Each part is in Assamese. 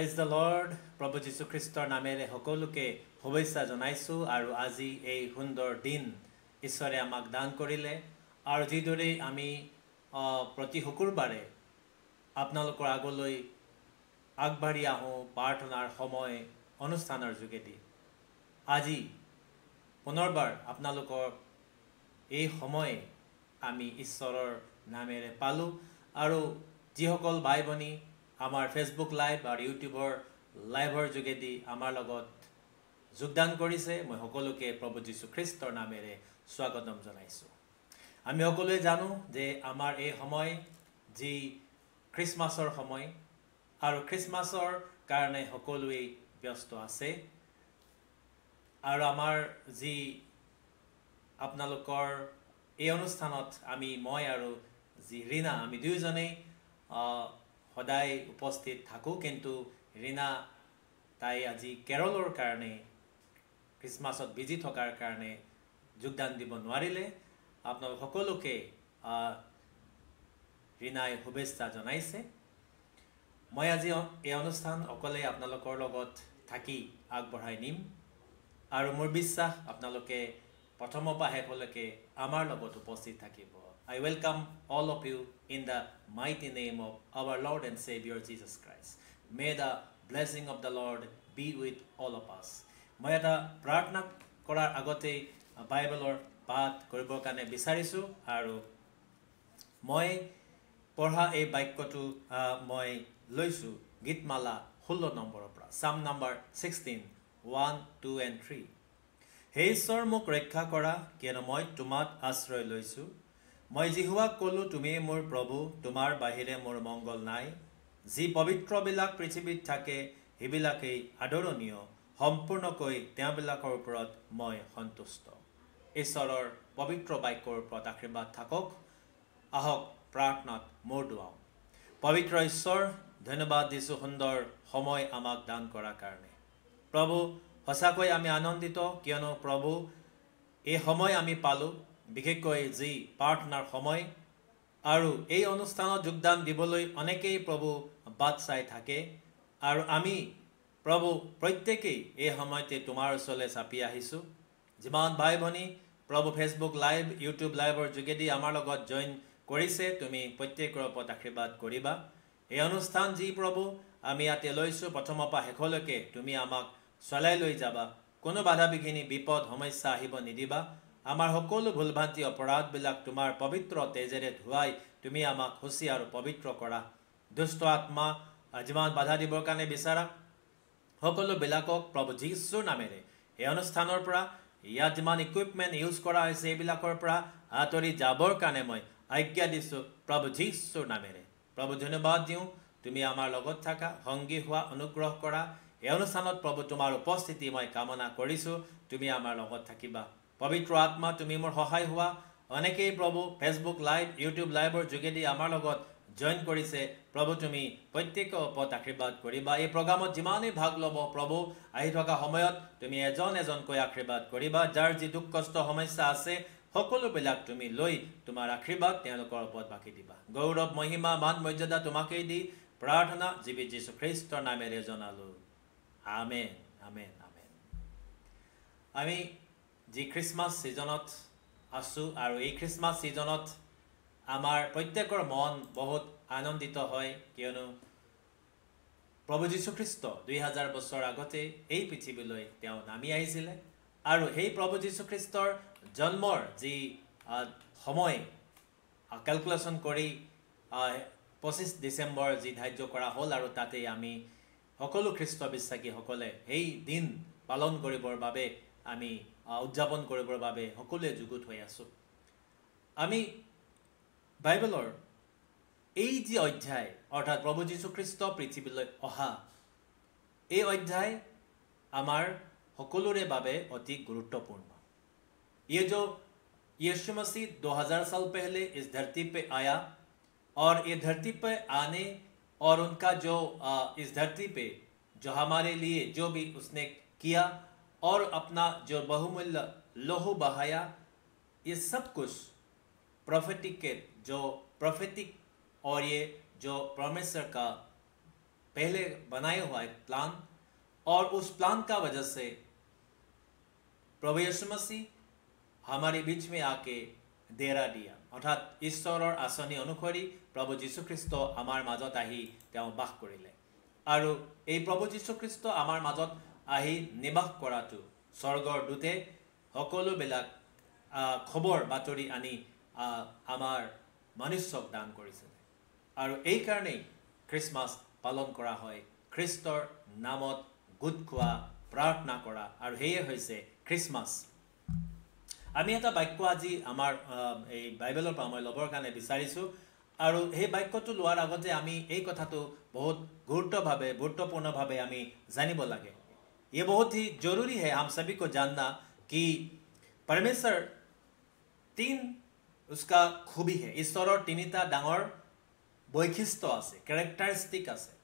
Praise the Lord, প্ৰভু যীশু খ্ৰীষ্টৰ নামেৰে সকলোকে শুভেচ্ছা জনাইছো আৰু আজি এই সুন্দৰ দিন ঈশ্বৰে আমাক দান কৰিলে আৰু যিদৰে আমি প্ৰতি শুকুৰবাৰে আপোনালোকৰ আগলৈ আগবাঢ়ি আহোঁ প্ৰাৰ্থনাৰ সময় অনুষ্ঠানৰ যোগেদি আজি পুনৰবাৰ আপোনালোকৰ এই সময় আমি ঈশ্বৰৰ নামেৰে পালো আৰু যিসকল ভাই ভনী আমাৰ ফেসবুক লাইভ আৰু ইউটিউবৰ লাইভৰ যোগেদি আমাৰ লগত যোগদান কৰিছে মই সকলোকে প্ৰভু যীশু খ্ৰীষ্টৰ নামেৰে স্বাগতম জনাইছো আমি সকলোৱে জানো যে আমাৰ এই সময় যি খ্ৰীষ্টমাছৰ সময় আৰু খ্ৰীষ্টমাছৰ কাৰণে সকলোৱে ব্যস্ত আছে আৰু আমাৰ যি আপোনালোকৰ এই অনুষ্ঠানত মই আৰু যি ৰীনা আমি দুইজনেই সদায় উপস্থিত থাকো কিন্তু ৰীনা তাই আজি কেৰলৰ কাৰণে খ্ৰীষ্টমাছত বিজি থকাৰ কাৰণে যোগদান দিব নোৱাৰিলে আপোনালোক সকলোকে ৰীনাই শুভেচ্ছা জনাইছে মই আজি এই অনুষ্ঠান অকলে আপোনালোকৰ লগত থাকি আগবঢ়াই নিম আৰু মোৰ বিশ্বাস আপোনালোকে প্ৰথমৰ পৰা শেষলৈকে আমাৰ লগত উপস্থিত থাকিব I welcome all of you in the mighty name of our Lord and Savior Jesus Christ. May the blessing of the Lord be with all of us. মই এটা প্ৰাৰ্থনা কৰাৰ আগতে বাইবেলৰ পাঠ কৰিবৰ কাৰণে বিচাৰিছো আৰু মই পঢ়া এই বাক্যটো মই লৈছো গীতমালা 16 নম্বৰৰ পৰা Psalm number 16 1 2 and 3 হে ঈশ্বৰ মোক ৰক্ষা কৰা কিয়নো মই তোমাত আশ্ৰয় লৈছো মই জিহুৱাক কলো তুমি মোৰ প্ৰভু তোমাৰ বাহিৰে মোৰ মংগল নাই যি পবিত্ৰবিলাক পৃথিৱীত থাকে হেবিলাকেই আদৰণীয় সম্পূৰ্ণকৈ তেওঁবিলাকৰ ওপৰত মই সন্তুষ্ট ঈশ্বৰৰ পবিত্ৰ বাক্যৰ ওপৰত আশীৰ্বাদ থাকক আহক প্ৰাৰ্থনাত মোৰ দুৱাও পবিত্ৰ ঈশ্বৰ ধন্যবাদ দিছো সুন্দৰ সময় আমাক দান কৰাৰ কাৰণে প্ৰভু সঁচাকৈ আমি আনন্দিত কিয়নো প্ৰভু এই সময় আমি পালো বিশেষকৈ যি প্ৰাৰ্থনাৰ সময় আৰু এই অনুষ্ঠানত যোগদান দিবলৈ অনেকেই প্ৰভু বাট চাই থাকে আৰু আমি প্ৰভু প্ৰত্যেকেই এই সময়তে তোমাৰ ওচৰলৈ চাপি আহিছো যিমান ভাই ভনী প্ৰভু ফেসবুক লাইভ ইউটিউব লাইভৰ যোগেদি আমাৰ লগত জইন কৰিছে তুমি প্ৰত্যেকৰ ওপৰত আশীৰ্বাদ কৰিবা এই অনুষ্ঠান যি প্ৰভু আমি ইয়াতে লৈছো প্ৰথমৰ পৰা শেষলৈকে তুমি আমাক চলাই লৈ যাবা কোনো বাধা বিঘিনি বিপদ সমস্যা আহিব নিদিবা আমাৰ সকলো ভুলভ্ৰান্তি অপৰাধবিলাক তোমাৰ পবিত্ৰ তেজেৰে ধুৱাই তুমি আমাক খুচি আৰু পবিত্ৰ কৰা দুষ্ট আত্মা যিমান বাধা দিবৰ কাৰণে বিচাৰা সকলো বিলাকক প্ৰভু যীশুৰ নামেৰে এই অনুষ্ঠানৰ পৰা ইয়াত যিমান ইকুইপমেণ্ট ইউজ কৰা হৈছে এইবিলাকৰ পৰা আঁতৰি যাবৰ কাৰণে মই আজ্ঞা দিছো প্ৰভু যীশুৰ নামেৰে প্ৰভু ধন্যবাদ দিওঁ তুমি আমাৰ লগত থাকা সংগী হোৱা অনুগ্ৰহ কৰা এই অনুষ্ঠানত প্ৰভু তোমাৰ উপস্থিতি মই কামনা কৰিছো তুমি আমাৰ লগত থাকিবা পবিত্ৰ আত্মা তুমি মোৰ সহায় হোৱা অনেকেই প্ৰভু ফেসবুক লাইভ ইউটিউব লাইভৰ যোগেদি আমাৰ লগত জইন কৰিছে প্ৰভু তুমি প্ৰত্যেকৰ ওপৰত আশীৰ্বাদ কৰিবা এই প্ৰগ্ৰামত যিমানেই ভাগ ল'ব প্ৰভু আহি থকা সময়ত তুমি এজন এজনকৈ আশীৰ্বাদ কৰিবা যাৰ যি দুখ কষ্ট সমস্যা আছে সকলোবিলাক তুমি লৈ তোমাৰ আশীৰ্বাদ তেওঁলোকৰ ওপৰত বাকি দিবা গৌৰৱ মহিমা মান মৰ্যাদা তোমাকেই দি প্ৰাৰ্থনা জীৱিত যীশু খ্ৰীষ্টৰ নামেৰে জনালো আমেন আমেন আমেন আমি যি খ্ৰীষ্টমাছ সিজনত আছো আৰু এই খ্ৰীষ্টমাছ সিজনত আমাৰ প্ৰত্যেকৰ মন বহুত আনন্দিত হয় কিয়নো প্ৰভু যীশু খ্ৰীষ্ট 2000 বছৰ আগতে এই পৃথিৱীলৈ তেওঁ নামি আহিছিলে আৰু সেই প্ৰভু যীশু খ্ৰীষ্টৰ জন্মৰ যি সময় ক্যালকুলেশন কৰি 25 ডিসেম্বৰ যি ধাৰ্য কৰা হ'ল আৰু তাতে আমি সকলো খ্ৰীষ্ট বিশ্বাসীসকলে এই দিন পালন কৰিবৰ বাবে আমি উদযাপন কৰিবৰ বাবে সকলোৱে যুগুত হৈ আছো আমি বাইবেলৰ এই যি অধ্যায় অৰ্থাৎ প্ৰভু যীশু খ্ৰীষ্ট পৃথিৱীলৈ অহা এই অধ্যায় আমাৰ সকলোৰে বাবে অতি গুৰুত্বপূৰ্ণ ये जो यीशु मसीह 2000 साल पहले इस धरती पे आया और ये धरती पे आने और उनका जो इस धरती पे जो हमारे लिए जो भी उसने किया और अपना जो बहुमूल्य लहू बहाया ये सब कुछ प्रोफेटिक के जो प्रोफेटिक और ये जो परमेश्वर का पहले बनाया हुआ एक प्लान, और उस प्लान का वजह से प्रभु यीशु मसीह हमारे बीच में आके डेरा दिया, अर्थात ঈশ্বৰৰ आचनी अनुसरी प्रभु যীশুখ্ৰীষ্ট আমাৰ মাজত আহি তেওঁ বাস কৰিলে। আৰু এই প্ৰভু যীশুখ্ৰীষ্ট আমাৰ মাজত আহি নিবাস কৰাটো স্বৰ্গৰ দূতে সকলোবিলাক খবৰ বাতৰি আনি আমাৰ মনুষ্যক দান কৰিছে। আৰু এই কাৰণেই খ্ৰীষ্টমাছ পালন কৰা হয়, খ্ৰীষ্টৰ নামত গোট খোৱা, প্ৰাৰ্থনা কৰা, আৰু সেয়ে হৈছে খ্ৰীষ্টমাছ। আমি এটা বাক্য আজি আমাৰ এই বাইবেলৰ পৰা মই ল'বৰ কাৰণে বিচাৰিছোঁ, আৰু সেই বাক্যটো লোৱাৰ আগতে আমি এই কথাটো बहुत गुरुत्वपूर्णभावे आमी जानिब लागे। ये बहुत ही जरूरी है हम सभी को जानना कि परमेश्वर तीन उसका खूबी है। ईश्वरर तीनिटा डांगर वैशिष्ट्य आछे, कैरेक्टारिस्टिक आछे।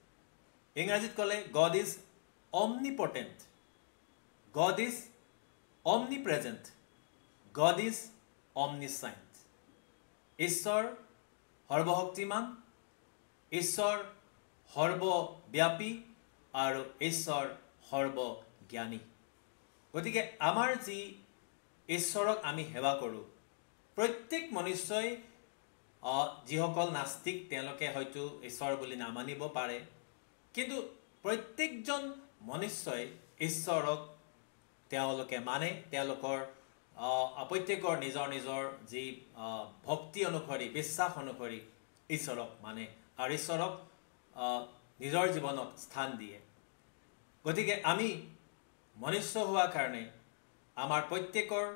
इंग्राजीत कले God is omnipotent, God is omnipresent, God is omniscient। ईश्वर सर्वशक्तिमान, ईश्वर सर्वव्यापी और ईश्वर सर्वज्ञानी। गतिके आमार जी ईश्वरक आमी सेवा करूँ, प्रत्येक मनुष्यई जिসকল नास्तिक तेलोके हयतो ईश्वर बुली नामानिब पारे, किन्तु प्रत्येकजन मनुष्यई ईश्वरक तेलोके माने। तेलोकर प्रत्येकर निजर निजर जी भक्ति अनुसरी, विश्वास अनुसरी ईश्वरक माने और ईश्वरक निजर जीवनत स्थान दिए। गतिके आमी मनुष्य हुआ कारणे आमार प्रत्येकर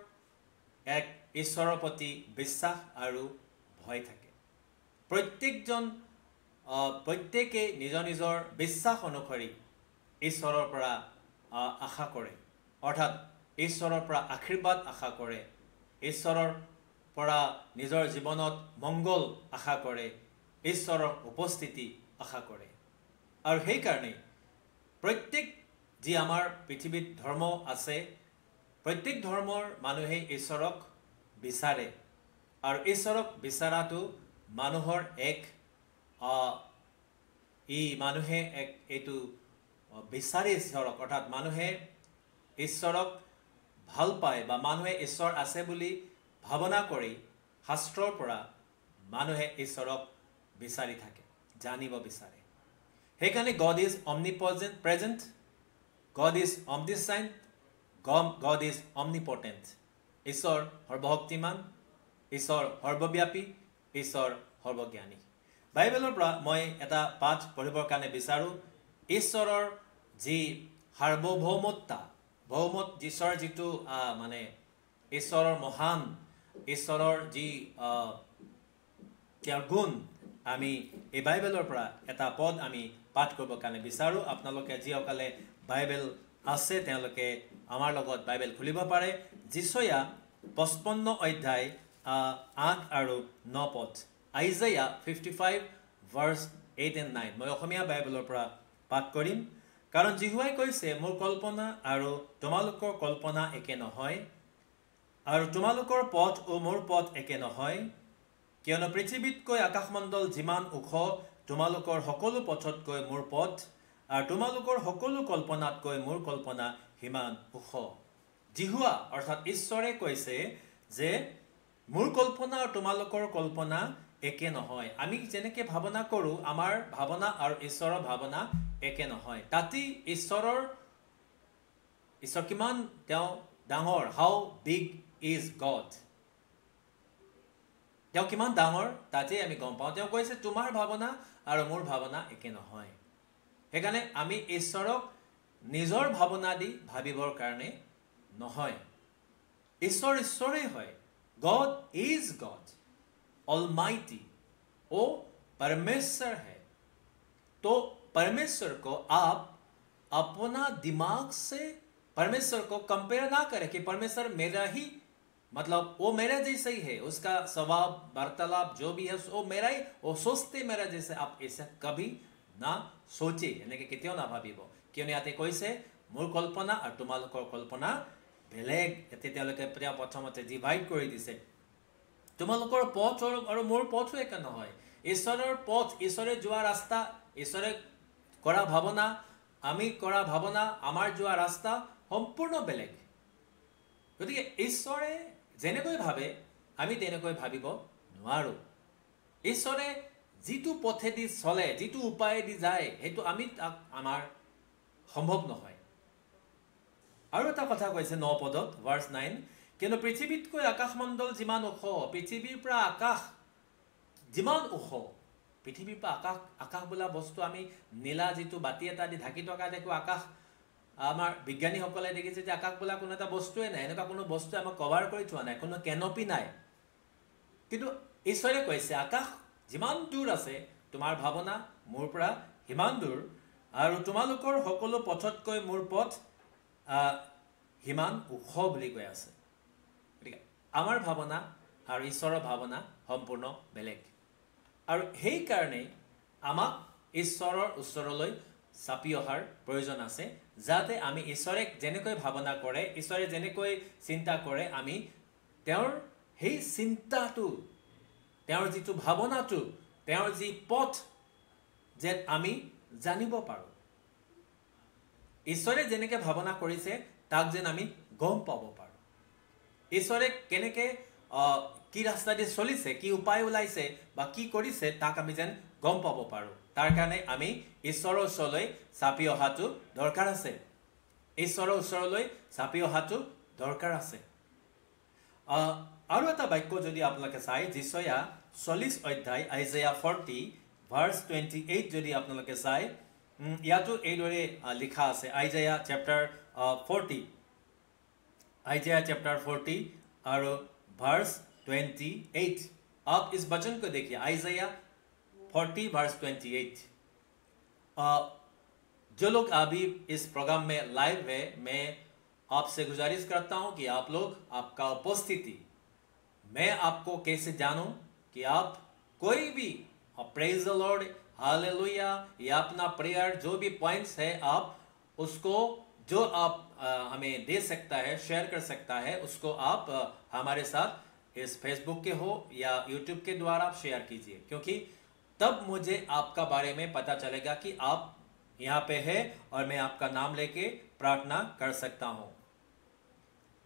एक ईश्वरर प्रति विश्वास और भय थाके। प्रत्येके निजर निजर विश्वास अनुसरी ईश्वरर परा आशा करे, अर्थात ईश्वरर परा आशीर्वाद आशा करे, ईश्वरर परा निजर जीवनत मंगल आशा करे, ईश्वरर उपस्थिति आशा करे। और সেই कारणे प्रत्येक जी आमार पृथ्वीत धर्म आछे, प्रत्येक धर्मर मानुहे ईश्वरक विचारे, और ईश्वरक विचारातो मानुहर एक मानुहे एक एतु विचारे ईश्वरक, अर्थात मानुहे ईश्वरक ভাল पाए बा मानुहे ईश्वर आछे बुली भावना करी शास्त्ৰৰ পৰা मानुहे ईश्वरक विचारि थाके, जानिब विचारे। সেইকাৰণে God is omnipresent, God is omniscient, God is omnipotent। ঈশ্বৰ সৰ্বশক্তিমান, ঈশ্বৰ সৰ্বব্যাপী, ঈশ্বৰ সৰ্বজ্ঞানী। বাইবেলৰ পৰা মই এটা পাঠ পঢ়িবৰ কাৰণে বিচাৰোঁ। ঈশ্বৰৰ যি সাৰ্বভৌমত্তা, ঈশ্বৰৰ যিটো মানে ঈশ্বৰৰ মহান, ঈশ্বৰৰ যি তেওঁৰ গুণ, আমি এই বাইবেলৰ পৰা এটা পদ আমি পাঠ কৰিব কাৰণে বিচাৰোঁ। আপোনালোকে যিসকলে বাইবেল আছে তেওঁলোকে আমাৰ লগত বাইবেল খুলিব পাৰে। যিচয়া 55 অধ্যায় 8 আৰু 9 পদ, আইজায়া 55 ভাৰ্ছ 8 and 9। মই অসমীয়া বাইবেলৰ পৰা পাঠ কৰিম। কাৰণ জিহুৱাই কৈছে, মোৰ কল্পনা আৰু তোমালোকৰ কল্পনা একে নহয়, আৰু তোমালোকৰ পথ ও মোৰ পথ একে নহয়। কিয়নো পৃথিৱীতকৈ আকাশমণ্ডল যিমান ওখ, তোমালোকৰ সকলো পথতকৈ মোৰ পথ, আৰু তোমালোকৰ সকলো কল্পনাতকৈ মোৰ কল্পনা সিমান ওখ। জিহুৱা অৰ্থাৎ ঈশ্বৰে কৈছে যে মোৰ কল্পনা আৰু তোমালোকৰ কল্পনা একে নহয়। আমি যেনেকৈ ভাৱনা কৰোঁ, আমাৰ ভাৱনা আৰু ঈশ্বৰৰ ভাৱনা একে নহয়। তাতেই ঈশ্বৰ কিমান তেওঁ ডাঙৰ, হাউ বিগ ইজ গড, তেওঁ কিমান ডাঙৰ তাতে আমি গম পাওঁ। তেওঁ কৈছে তোমাৰ ভাৱনা আৰু মোৰ ভাৱনা একে নহয়। সেইকাৰণে আমি ঈশ্বৰক নিজৰ ভাৱনা দি ভাবিবৰ কাৰণে নহয়। ঈশ্বৰেই হয়। गॉड इज गॉड, ऑलमाइटी, वो परमेश्वर है। तो परमेश्वर को आप अपना दिमाग से परमेश्वर को कंपेयर ना करें कि परमेश्वर मेरा ही, मतलब वो मेरा जैसा ही है, उसका स्वभाव वार्तालाप जो भी है वो मेरा ही, वो सोचते मेरा जैसे। आप ऐसा कभी ना सोचे, यानी कि केতিয়াও ना भाविब। कियनो याते কৈছে মোৰ কল্পনা আৰু তোমালোকৰ কল্পনা বেলেগ। ইয়াতে তেওঁলোকে প্ৰথমতে ডিভাইড কৰি দিছে, তোমালোকৰ পথ আৰু মোৰ পথো একে নহয়। ঈশ্বৰৰ পথ, ঈশ্বৰে যোৱা ৰাস্তা, ঈশ্বৰে কৰা ভাৱনা আমি কৰা ভাৱনা আমাৰ যোৱা ৰাস্তা সম্পূৰ্ণ বেলেগ গতিকে ঈশ্বৰে যেনেকৈ ভাবে আমি তেনেকৈ ভাবিব নোৱাৰো ঈশ্বৰে যিটো পথেদি চলে যিটো উপায়েদি যায় সেইটো আমি আমাৰ সম্ভৱ নহয় আৰু এটা কথা কৈছে 9 পদত ভাৰ্স 9 কিন্তু পৃথিৱীতকৈ আকাশমণ্ডল যিমান ওখ পৃথিৱীৰ পৰা আকাশ যিমান ওখ পৃথিৱীৰ পৰা আকাশ বোলা বস্তু আমি নীলা যিটো বাতি এটা দি ঢাকি থকা দেখো আকাশ আমাৰ বিজ্ঞানীসকলে দেখিছে যে আকাশ বোলা কোনো এটা বস্তুৱে নাই এনেকুৱা কোনো বস্তু আমাক কভাৰ কৰি থোৱা নাই কোনো কেনপি নাই কিন্তু ঈশ্বৰে কৈছে আকাশ যিমান দূৰ আছে তোমাৰ ভাৱনা মোৰ পৰা সিমান দূৰ আৰু তোমালোকৰ সকলো পথতকৈ মোৰ পথ হিমান ওখ বুলি কৈ আছে গতিকে আমাৰ ভাৱনা আৰু ঈশ্বৰৰ ভাৱনা সম্পূৰ্ণ বেলেগ আৰু সেই কাৰণে আমাক ঈশ্বৰৰ ওচৰলৈ চাপি অহাৰ প্ৰয়োজন আছে যাতে আমি ঈশ্বৰে যেনেকৈ ভাৱনা কৰে ঈশ্বৰে যেনেকৈ চিন্তা কৰে আমি তেওঁৰ সেই চিন্তাটো তেওঁৰ যিটো ভাৱনাটো তেওঁৰ যি পথ যে আমি জানিব পাৰো ঈশ্বৰে যেনেকৈ ভাৱনা কৰিছে তাক যেন আমি গম পাব পাৰো ঈশ্বৰে কেনেকৈ কি ৰাস্তা দি চলিছে কি উপায় ওলাইছে বা কি কৰিছে তাক আমি যেন গম পাব পাৰো তাৰ কাৰণে আমি ঈশ্বৰৰ ওচৰলৈ চাপি অহাটো দৰকাৰ আছে ঈশ্বৰৰ ওচৰলৈ চাপি অহাটো দৰকাৰ আছে আৰু এটা বাক্য যদি আপোনালোকে চাই যিচয়া 40 অধ্যায় আইজায়া 40 ভাৰ্স 28 যদি আপোনালোকে চাই ইয়াতো এইদৰে লিখা আছে আইজায়া চেপ্টাৰ 40 आइजाया चैप्टर 40 और वर्स 28 आप इस वचन को देखिए आइजाया 40 वर्स 28 जो लोग अभी इस प्रोग्राम में लाइव है मैं आपसे गुजारिश करता हूं कि आप लोग आपका उपस्थिति मैं आपको कैसे जानूं कि आप कोई भी प्रेज द लॉर्ड हालेलुया या अपना प्रेयर जो भी पॉइंट्स है आप उसको जो आप हमें दे सकता है शेयर कर सकता है उसको आप हमारे साथ इस फेसबुक के हो या यूट्यूब के द्वारा आप शेयर कीजिए क्योंकि तब मुझे आपका बारे में पता चलेगा कि आप यहाँ पे है और मैं आपका नाम लेके प्रार्थना कर सकता हूँ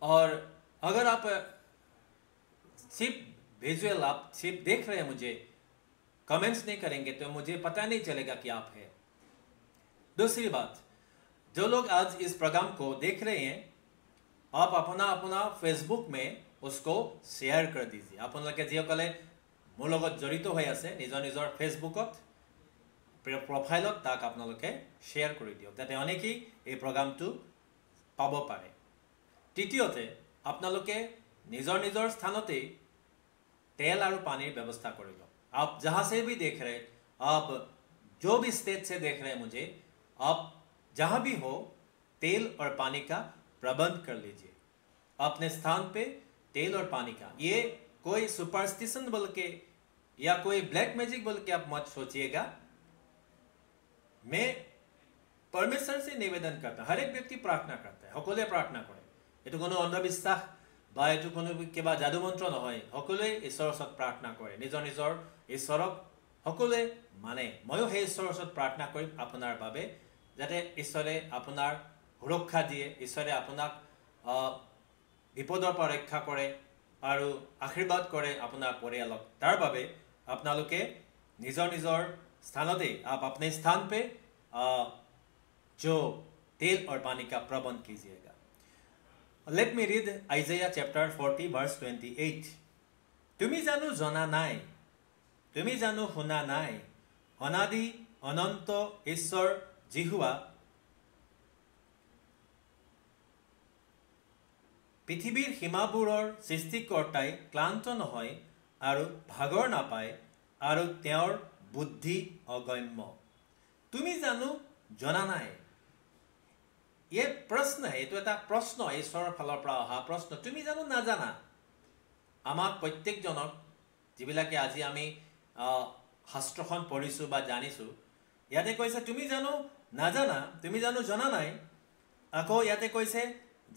और अगर आप सिर्फ विजुअल आप सिर्फ देख रहे हैं मुझे कमेंट्स नहीं करेंगे तो मुझे पता नहीं चलेगा कि आप है दूसरी बात जो लोग आज इस प्रोग्राम को देख रहे हैं आप अपना अपना फेसबुक में उसको शेयर कर दीजिए আপোনালোকে যিসকলে মোৰ লগত জড়িত হৈ আছে নিজৰ নিজৰ ফেসবুকত প্ৰফাইলত তাক আপোনালোকে শেয়াৰ কৰি দিয়ক যাতে অনেকেই এই প্ৰগ্ৰামটো পাব পাৰে তৃতীয়তে আপোনালোকে নিজৰ নিজৰ স্থানতে তেল আৰু পানীৰ ব্যৱস্থা কৰি লওক आप जहां से भी देख रहे आप जो भी स्टेट से देख रहे हैं मुझे आप जहां भी हो तेल और पानी का प्रबंध कर लीजिए अपने स्थान पे तेल और पानी का ये कोई सुपरस्टिशन बोल के या कोई ब्लैक मैजिक बोल के आप मत सोचिएगा मैं परमेश्वर से निवेदन करता हर एक व्यक्ति प्रार्थना करता है সকলোৱে प्रार्थना करे एटु कोनो अंधविश्वास বা এটু কোনো কিবা জাদু মন্ত্ৰ নহয় সকলোৱে ঈশ্বৰৰ ওচৰত প্ৰাৰ্থনা কৰে নিজৰ নিজৰ ঈশ্বৰক সকলোৱে মানে ময়ো সেই ঈশ্বৰৰ ওচৰত প্ৰাৰ্থনা কৰিম আপোনাৰ বাবে যাতে ঈশ্বৰে আপোনাৰ সুৰক্ষা দিয়ে ঈশ্বৰে আপোনাক বিপদৰ পৰা ৰক্ষা কৰে আৰু আশীৰ্বাদ কৰে আপোনাৰ পৰিয়ালক তাৰ বাবে আপোনালোকে নিজৰ নিজৰ স্থানতে आप अपने स्थान पे जो तेल और पानी का प्रबंध कीजिएगा Let me read Isaiah chapter 40 verse 28 তুমি জানো জনা নাই তুমি জানো শুনা নাই অনাদি অনন্ত ঈশ্বৰ জিহুৱা পৃথিৱীৰ সীমাবোৰৰ সৃষ্টিকৰ্তাই ক্লান্ত নহয় আৰু ভাগৰ নাপায় আৰু তেওঁৰ বুদ্ধি অগম্য তুমি জানো জনা নাই ये प्रश्न है तो এটা प्रश्न ঈশ্বৰৰ ফালৰ পৰা অহা प्रश्न তুমি জানো না জানা আমাক প্ৰত্যেকজনক যিবিলাকে আজি আমি শাস্ত্ৰখন পঢ়িছো বা জানিছো ইয়াতে কৈছে তুমি জানো না জানা তুমি জানো জনা নাই আকৌ ইয়াতে কৈছে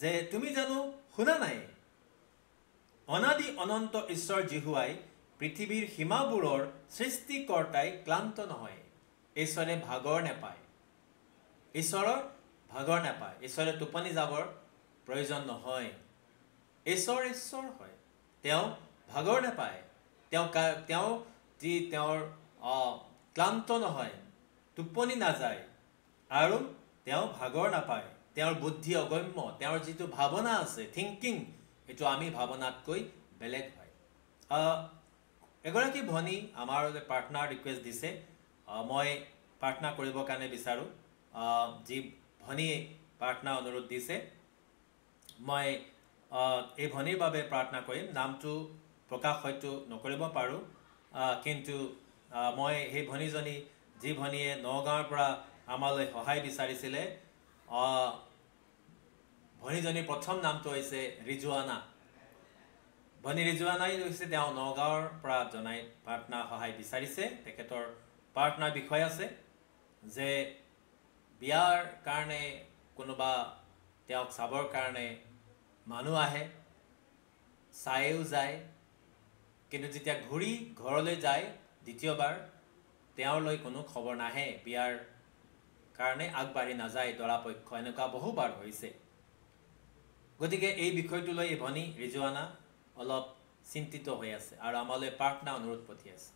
যে তুমি জানো শুনা নাই অনাদি অনন্ত ঈশ্বৰ জিহুৱাই পৃথিৱীৰ সীমাবোৰৰ সৃষ্টিকৰ্তাই ক্লান্ত নহয় ঈশ্বৰে ভাগৰ নাপায় ঈশ্বৰৰ ভাগৰ নাপায়, ঈশ্বৰে টোপনি যাবৰ প্ৰয়োজন নহয়। ঈশ্বৰ হয়, তেওঁ ভাগৰ নাপায়, তেওঁ যি তেওঁৰ ক্লান্ত নহয়, টোপনি নাযায় আৰু তেওঁ ভাগৰ নাপায়। তেওঁৰ বুদ্ধি অগম্য, তেওঁৰ যিটো ভাৱনা আছে থিংকিং, এইটো আমি ভাৱনাতকৈ বেলেগ হয়। এগৰাকী ভনী আমাৰ প্ৰাৰ্থনাৰ ৰিকুৱেষ্ট দিছে, মই প্ৰাৰ্থনা কৰিবৰ কাৰণে বিচাৰোঁ। যি ভনীয়ে প্ৰাৰ্থনা অনুৰোধ দিছে, মই এই ভনীৰ বাবে প্ৰাৰ্থনা কৰিম। নামটো প্ৰকাশ হয়তো নকৰিব পাৰোঁ, কিন্তু মই সেই ভনীজনী, যি ভনীয়ে নগাঁৱৰ পৰা আমালৈ সহায় বিচাৰিছিলে, ভনীজনীৰ প্ৰথম নামটো হৈছে ৰিজুৱানা। ভনী ৰিজুৱানাই হৈছে তেওঁ নগাঁৱৰ পৰা জনাই প্ৰাৰ্থনা সহায় বিচাৰিছে। তেখেতৰ প্ৰাৰ্থনাৰ বিষয় আছে যে বিয়াৰ কাৰণে কোনোবা তেওঁক চাবৰ কাৰণে মানুহ আহে, চায়ো যায়, কিন্তু যেতিয়া ঘূৰি ঘৰলৈ যায় দ্বিতীয়বাৰ তেওঁলৈ কোনো খবৰ নাহে, বিয়াৰ কাৰণে আগবাঢ়ি নাযায় দৰা পক্ষ। এনেকুৱা বহুবাৰ হৈছে। গতিকে এই বিষয়টো লৈ এই ভনী ৰিজুৱানা অলপ চিন্তিত হৈ আছে আৰু আমালৈ প্ৰাৰ্থনা অনুৰোধ পঠিয়াইছে।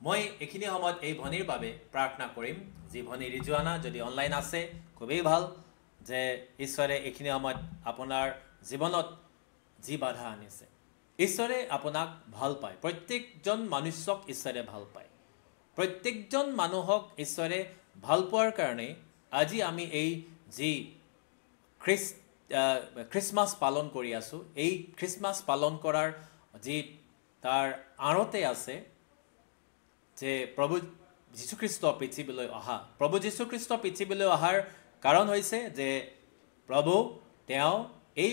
মই এইখিনি সময়ত এই ভনীৰ বাবে প্ৰাৰ্থনা কৰিম। যি ভনী ৰিজুৱানা যদি অনলাইন আছে, খুবেই ভাল যে ঈশ্বৰে এইখিনি সময়ত আপোনাৰ জীৱনত যি বাধা আনিছে, ঈশ্বৰে আপোনাক ভাল পায়। প্ৰত্যেকজন মনুষ্যক ঈশ্বৰে ভাল পায়। প্ৰত্যেকজন মানুহক ঈশ্বৰে ভাল পোৱাৰ কাৰণে আজি আমি এই যি খ্ৰীষ্টমাছ পালন কৰি আছোঁ, এই খ্ৰীষ্টমাছ পালন কৰাৰ যি তাৰ আঁৰতে আছে যে প্ৰভু যীশুখ্ৰীষ্ট পৃথিৱীলৈ অহা। প্ৰভু যীশুখ্ৰীষ্ট পৃথিৱীলৈ অহাৰ কাৰণ হৈছে যে প্ৰভু তেওঁ এই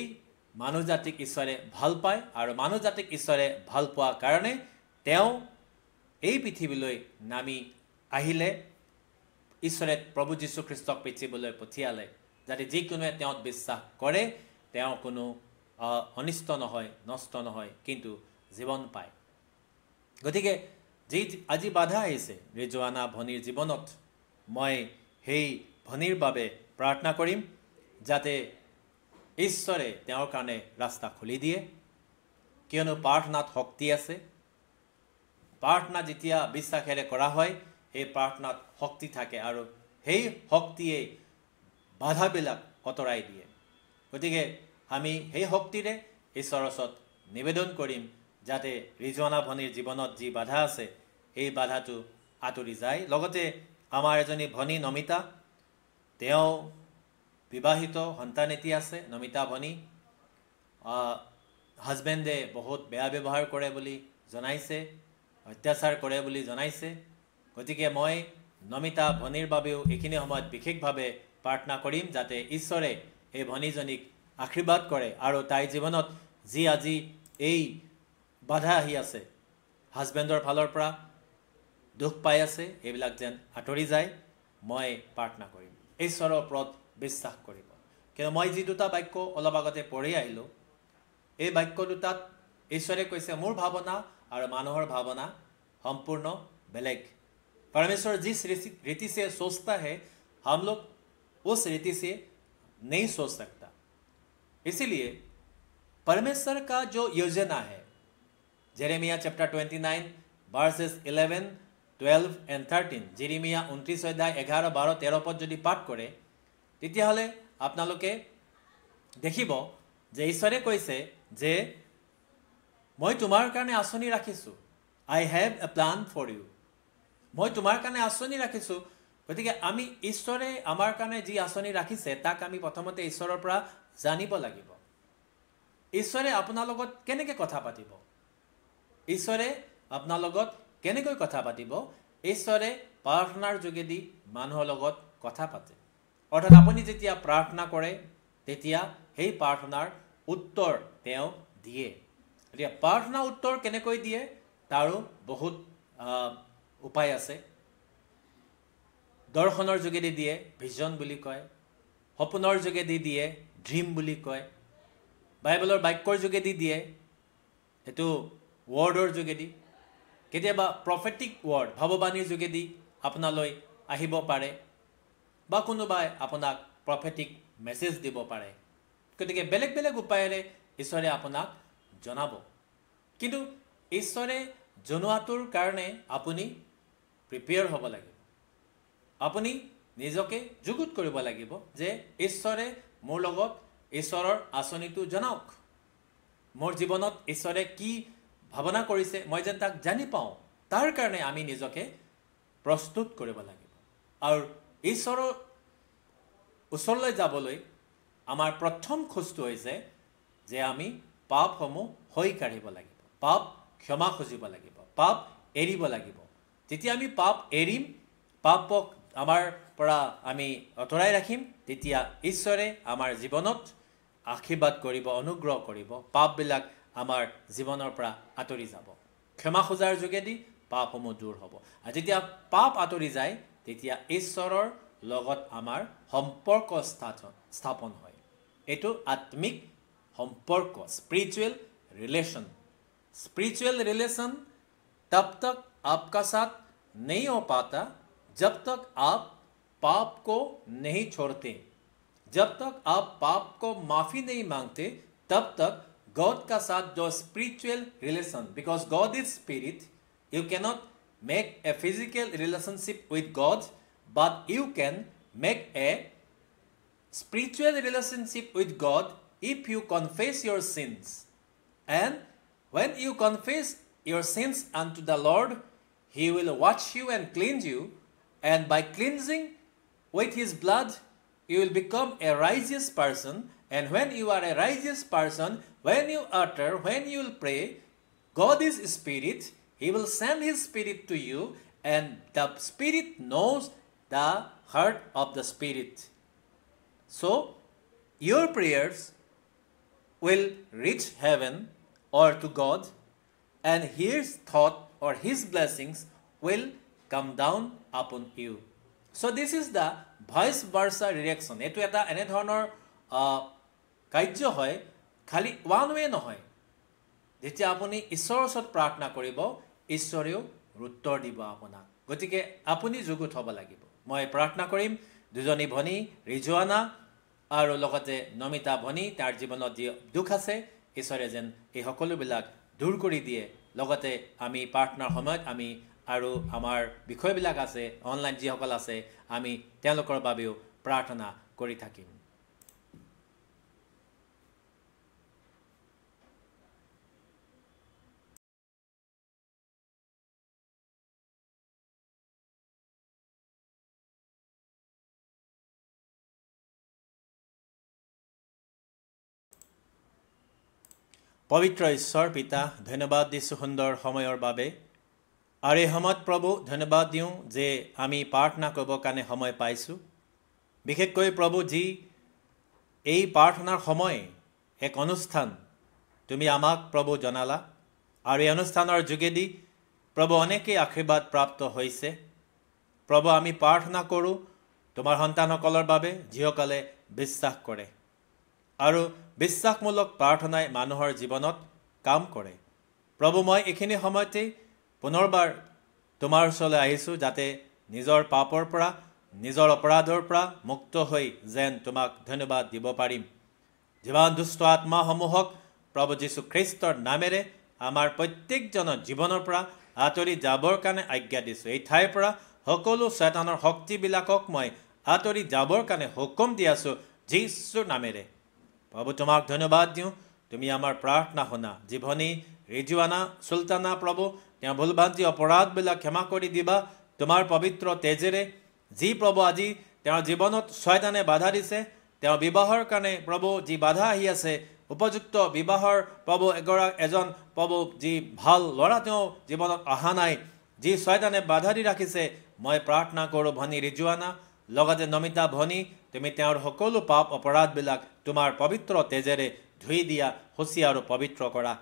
মানুহ জাতিক ঈশ্বৰে ভাল পায় আৰু মানুহ জাতিক ঈশ্বৰে ভাল পোৱাৰ কাৰণে তেওঁ এই পৃথিৱীলৈ নামি আহিলে। ঈশ্বৰে প্ৰভু যীশুখ্ৰীষ্টক পৃথিৱীলৈ পঠিয়ালে যাতে যিকোনোৱে তেওঁত বিশ্বাস কৰে তেওঁ কোনো অনিষ্ট নহয়, নষ্ট নহয়, কিন্তু জীৱন পায়। গতিকে যি আজি বাধা আহিছে ৰিজুৱানা ভনীৰ জীৱনত, মই সেই ভনীৰ বাবে প্ৰাৰ্থনা কৰিম যাতে ঈশ্বৰে তেওঁৰ কাৰণে ৰাস্তা খুলি দিয়ে। কিয়নো প্ৰাৰ্থনাত শক্তি আছে। প্ৰাৰ্থনা যেতিয়া বিশ্বাসেৰে কৰা হয়, সেই প্ৰাৰ্থনাত শক্তি থাকে আৰু সেই শক্তিয়ে বাধাবিলাক আঁতৰাই দিয়ে। গতিকে আমি সেই শক্তিৰে ঈশ্বৰৰ ওচৰত নিবেদন কৰিম যাতে ৰিজুৱানা ভনীৰ জীৱনত যি বাধা আছে এই বাধাটো আঁতৰি যায়। লগতে আমাৰ এজনী ভনী নমিতা, তেওঁ বিবাহিত, সন্তান এটি আছে। নমিতা ভনী, হাজবেণ্ডে বহুত বেয়া ব্যৱহাৰ কৰে বুলি জনাইছে, অত্যাচাৰ কৰে বুলি জনাইছে। গতিকে মই নমিতা ভনীৰ বাবেও এইখিনি সময়ত বিশেষভাৱে প্ৰাৰ্থনা কৰিম যাতে ঈশ্বৰে এই ভনীজনীক আশীৰ্বাদ কৰে আৰু তাইৰ জীৱনত যি আজি এই বাধা আহি আছে, হাজবেণ্ডৰ ফালৰ পৰা দুখ পাই আছে, এইবিলাক যেন আঁতৰি যায়। মই প্ৰাৰ্থনা কৰিম, ঈশ্বৰৰ ওপৰত বিশ্বাস কৰিব। কিন্তু মই যি দুটা বাক্য অলপ আগতে পঢ়ি আহিলোঁ, এই বাক্য দুটাত ঈশ্বৰে কৈছে মোৰ ভাৱনা আৰু মানুহৰ ভাৱনা সম্পূৰ্ণ বেলেগ। परमेश्वर जिस रीति से सोचता है हम लोग उस रीति से नहीं सोच सकता। इसीलिए परमेश्वर का जो योजना है, Jeremiah chapter 29 versus 11, 12 and 13, Jeremiah 29 अध्याय 11, 12, 13 पद যদি পাঠ কৰে তেতিয়াহলে আপোনালোকে দেখিব যে ঈশ্বৰে কৈছে যে মই তোমাৰ কাৰণে আঁচনি ৰাখিছোঁ। I have a plan for you. মই তোমাৰ কাৰণে আঁচনি ৰাখিছোঁ। গতিকে আমি ঈশ্বৰে আমাৰ কাৰণে যি আঁচনি ৰাখিছে তাক আমি প্ৰথমতে ঈশ্বৰৰ পৰা জানিব লাগিব। ঈশ্বৰে আপোনাৰ লগত কেনেকৈ কথা পাতিব? ঈশ্বৰে আপোনাৰ লগত কেনেকৈ কথা পাতিব? ঈশ্বৰে প্ৰাৰ্থনাৰ যোগেদি মানুহৰ লগত কথা পাতে। অৰ্থাৎ আপুনি যেতিয়া প্ৰাৰ্থনা কৰে তেতিয়া সেই প্ৰাৰ্থনাৰ উত্তৰ তেওঁ দিয়ে। এতিয়া প্ৰাৰ্থনা উত্তৰ কেনেকৈ দিয়ে তাৰো বহুত উপায় আছে। দৰ্শনৰ যোগেদি দিয়ে, ভিজন বুলি কয়। সপোনৰ যোগেদি দিয়ে, ড্ৰিম বুলি কয়। বাইবেলৰ বাক্যৰ যোগেদি দিয়ে, সেইটো ৱৰ্ডৰ যোগেদি। কেতিয়াবা প্ৰফেটিক ৱৰ্ড, ভাৱবাণীৰ যোগেদি আপোনালৈ আহিব পাৰে। বা কোনোবাই আপোনাক প্ৰফেটিক মেছেজ দিব পাৰে গতিকে বেলেগ বেলেগ উপায়েৰে ঈশ্বৰে আপোনাক জনাব কিন্তু ঈশ্বৰে জনোৱাটোৰ কাৰণে আপুনি প্ৰিপেয়াৰ হ'ব লাগিব আপুনি নিজকে যুগুত কৰিব লাগিব যে ঈশ্বৰে মোৰ লগত ঈশ্বৰৰ আচনিটো জনাওক মোৰ জীৱনত ঈশ্বৰে কি ভাৱনা কৰিছে মই যেন তাক জানি পাওঁ তাৰ কাৰণে আমি নিজকে প্ৰস্তুত কৰিব লাগিব আৰু ঈশ্বৰৰ ওচৰলৈ যাবলৈ আমাৰ প্ৰথম খোজটো হৈছে যে আমি পাপসমূহ হৈ কাঢ়িব লাগিব পাপ ক্ষমা খুজিব লাগিব পাপ এৰিব লাগিব যেতিয়া আমি পাপ এৰিম পাপক আমাৰ পৰা আমি অতৰাই ৰাখিম তেতিয়া ঈশ্বৰে আমাৰ জীৱনত আশীৰ্বাদ কৰিব অনুগ্ৰহ কৰিব পাপবিলাক আমাৰ জীৱনৰ পৰা আঁতৰি যাব ক্ষমা খোজাৰ যোগেদি পাপসমূহ দূৰ হ'ব আৰু যেতিয়া পাপ আঁতৰি যায় তেতিয়া ঈশ্বৰৰ লগত আমাৰ সম্পৰ্ক স্থাপন হয় এইটো আত্মিক সম্পৰ্ক স্পিৰিচুৱেল रिलेशन तब तक आपका साथ नहीं हो पाता जब तक आप पाप को नहीं छोड़ते जब तक आप पाप को माफी नहीं मांगते तब तक गॉड का साथ जो spiritual relation because God is spirit you cannot make a physical relationship with God but you can make a spiritual relationship with God if you confess your sins and when you confess your sins unto the Lord he will wash you and cleanse you and by cleansing with his blood you will become a righteous person and when you are a righteous person when you will pray God is spirit he will send his spirit to you and the spirit knows the heart of the spirit so your prayers will reach heaven or to God and his thought or his blessings will come down upon you so this is the vice versa reaction etu eta ene dhoroner কাৰ্য হয় খালি ওয়ান ওয়ে নহয় যেতিয়া আপুনি ঈশ্বৰৰ ওচৰত প্ৰাৰ্থনা কৰিব ঈশ্বৰেও উত্তৰ দিব আপোনাক গতিকে আপুনি যুগুত হ'ব লাগিব মই প্ৰাৰ্থনা কৰিম দুজনী ভনী ৰিজৱানা আৰু লগতে নমিতা ভনী তাৰ জীৱনত যি দুখ আছে ঈশ্বৰে যেন এই সকলোবিলাক দূৰ কৰি দিয়ে লগতে আমি প্ৰাৰ্থনাৰ সময়ত আমি আৰু আমাৰ বিষয়বিলাক আছে অনলাইন যিসকল আছে আমি তেওঁলোকৰ বাবেও প্ৰাৰ্থনা কৰি থাকিম পবিত্ৰ ঈশ্বৰ পিতা ধন্যবাদ দিছোঁ সুন্দৰ সময়ৰ বাবে আৰু এই সময়ত প্ৰভু ধন্যবাদ দিওঁ যে আমি প্ৰাৰ্থনা কৰিবৰ কাৰণে সময় পাইছোঁ বিশেষকৈ প্ৰভু যি এই প্ৰাৰ্থনাৰ সময় এক অনুষ্ঠান তুমি আমাক প্ৰভু জনালা আৰু এই অনুষ্ঠানৰ যোগেদি প্ৰভু অনেকেই আশীৰ্বাদ প্ৰাপ্ত হৈছে প্ৰভু আমি প্ৰাৰ্থনা কৰোঁ তোমাৰ সন্তানসকলৰ বাবে যিসকলে বিশ্বাস কৰে আৰু বিশ্বাসমূলক প্ৰাৰ্থনাই মানুহৰ জীৱনত কাম কৰে প্ৰভু মই এইখিনি সময়তে পুনৰবাৰ তোমাৰ ওচৰলৈ আহিছোঁ যাতে নিজৰ পাপৰ পৰা নিজৰ অপৰাধৰ পৰা মুক্ত হৈ যেন তোমাক ধন্যবাদ দিব পাৰিম যিমান দুষ্ট আত্মাসমূহক প্ৰভু যীশু খ্ৰীষ্টৰ নামেৰে আমাৰ প্ৰত্যেকজনৰ জীৱনৰ পৰা আঁতৰি যাবৰ কাৰণে আজ্ঞা দিছোঁ এই ঠাইৰ পৰা সকলো শয়তানৰ শক্তিবিলাকক মই আঁতৰি যাবৰ কাৰণে হুকুম দি আছোঁ যীশুৰ নামেৰে প্ৰভু তোমাক ধন্যবাদ দিওঁ তুমি আমাৰ প্ৰাৰ্থনা শুনা জীৱনী ৰিজৱানা চুলতানা প্ৰভু তেওঁ ভুলভ্ৰান্তি অপৰাধবিলাক ক্ষমা কৰি দিবা তোমাৰ পবিত্ৰ তেজেৰে যি প্ৰভু আজি তেওঁৰ জীৱনত শয়তানে বাধা দিছে তেওঁ বিবাহৰ কাৰণে প্ৰভু যি বাধা আহি আছে উপযুক্ত বিবাহৰ প্ৰভু এজন প্ৰভু যি ভাল ল'ৰা তেওঁ জীৱনত অহা নাই যি শয়তানে বাধা দি ৰাখিছে মই প্ৰাৰ্থনা কৰোঁ ভনী ৰিজৱানা লগতে নমিতা ভনী তুমি তেওঁৰ সকলো পাপ অপৰাধবিলাক তোমাৰ পবিত্ৰ তেজেৰে ধুই দিয়া হুঁচি আৰু পবিত্ৰ কৰা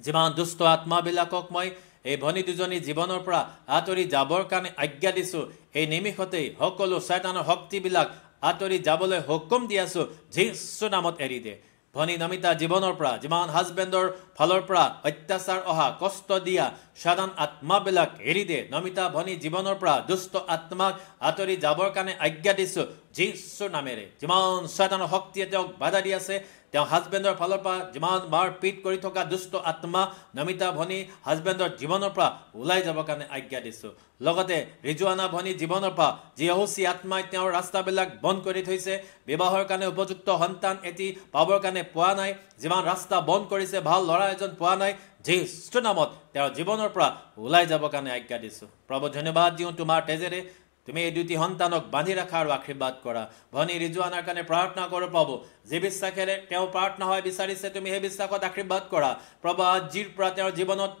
যিমান দুষ্ট আত্মাবিলাকক মই এই ভনী দুজনী জীৱনৰ পৰা আঁতৰি যাবৰ কাৰণে আজ্ঞা দিছোঁ এই নিমিষতেই সকলো শয়তানৰ শক্তিবিলাক আঁতৰি যাবলৈ হুকুম দি আছোঁ যীশু নামত এৰি দে ভনী নমিতা জীৱনৰ পৰা যিমান হাজবেণ্ডৰ ফালৰ পৰা অত্যাচাৰ অহা কষ্ট দিয়া সাধাৰণ আত্মাবিলাক এৰি দে নমিতা ভনী জীৱনৰ পৰা দুষ্ট আত্মাক আঁতৰি যাবৰ কাৰণে আজ্ঞা দিছোঁ যীশুৰ নামেৰে যিমান সাধাৰণ শক্তিয়ে তেওঁক বাধা দি আছে তেওঁ হাজবেণ্ডৰ ফালৰ পৰা যিমান মাৰ পিট কৰি থকা দুষ্ট আত্মা নমিতা ভনী হাজবেণ্ডৰ জীৱনৰ পৰা ওলাই যাবৰ কাৰণে আজ্ঞা দিছোঁ লগতে ৰিজুৱানা ভনী জীৱনৰ পৰা যি অহুচি আত্মাই তেওঁৰ ৰাস্তাবিলাক বন্ধ কৰি থৈছে বিবাহৰ কাৰণে উপযুক্ত সন্তান এটি পাবৰ কাৰণে পোৱা নাই যিমান ৰাস্তা বন্ধ কৰিছে ভাল ল'ৰা এজন পোৱা নাই যীশুৰ নামত তেওঁৰ জীৱনৰ পৰা ওলাই যাবৰ কাৰণে আজ্ঞা দিছোঁ প্ৰভু ধন্যবাদ দিওঁ তোমাৰ তেজেৰে তুমি এই দুটি সন্তানক বান্ধি ৰাখা আৰু আশীৰ্বাদ কৰা ভনী ৰিজুৱানাৰ কাৰণে প্ৰাৰ্থনা কৰোঁ প্ৰভু যি বিশ্বাসেৰে তেওঁ প্ৰাৰ্থনা হয় বিচাৰিছে তুমি সেই বিশ্বাসত আশীৰ্বাদ কৰা প্ৰভু আজিৰ পৰা তেওঁৰ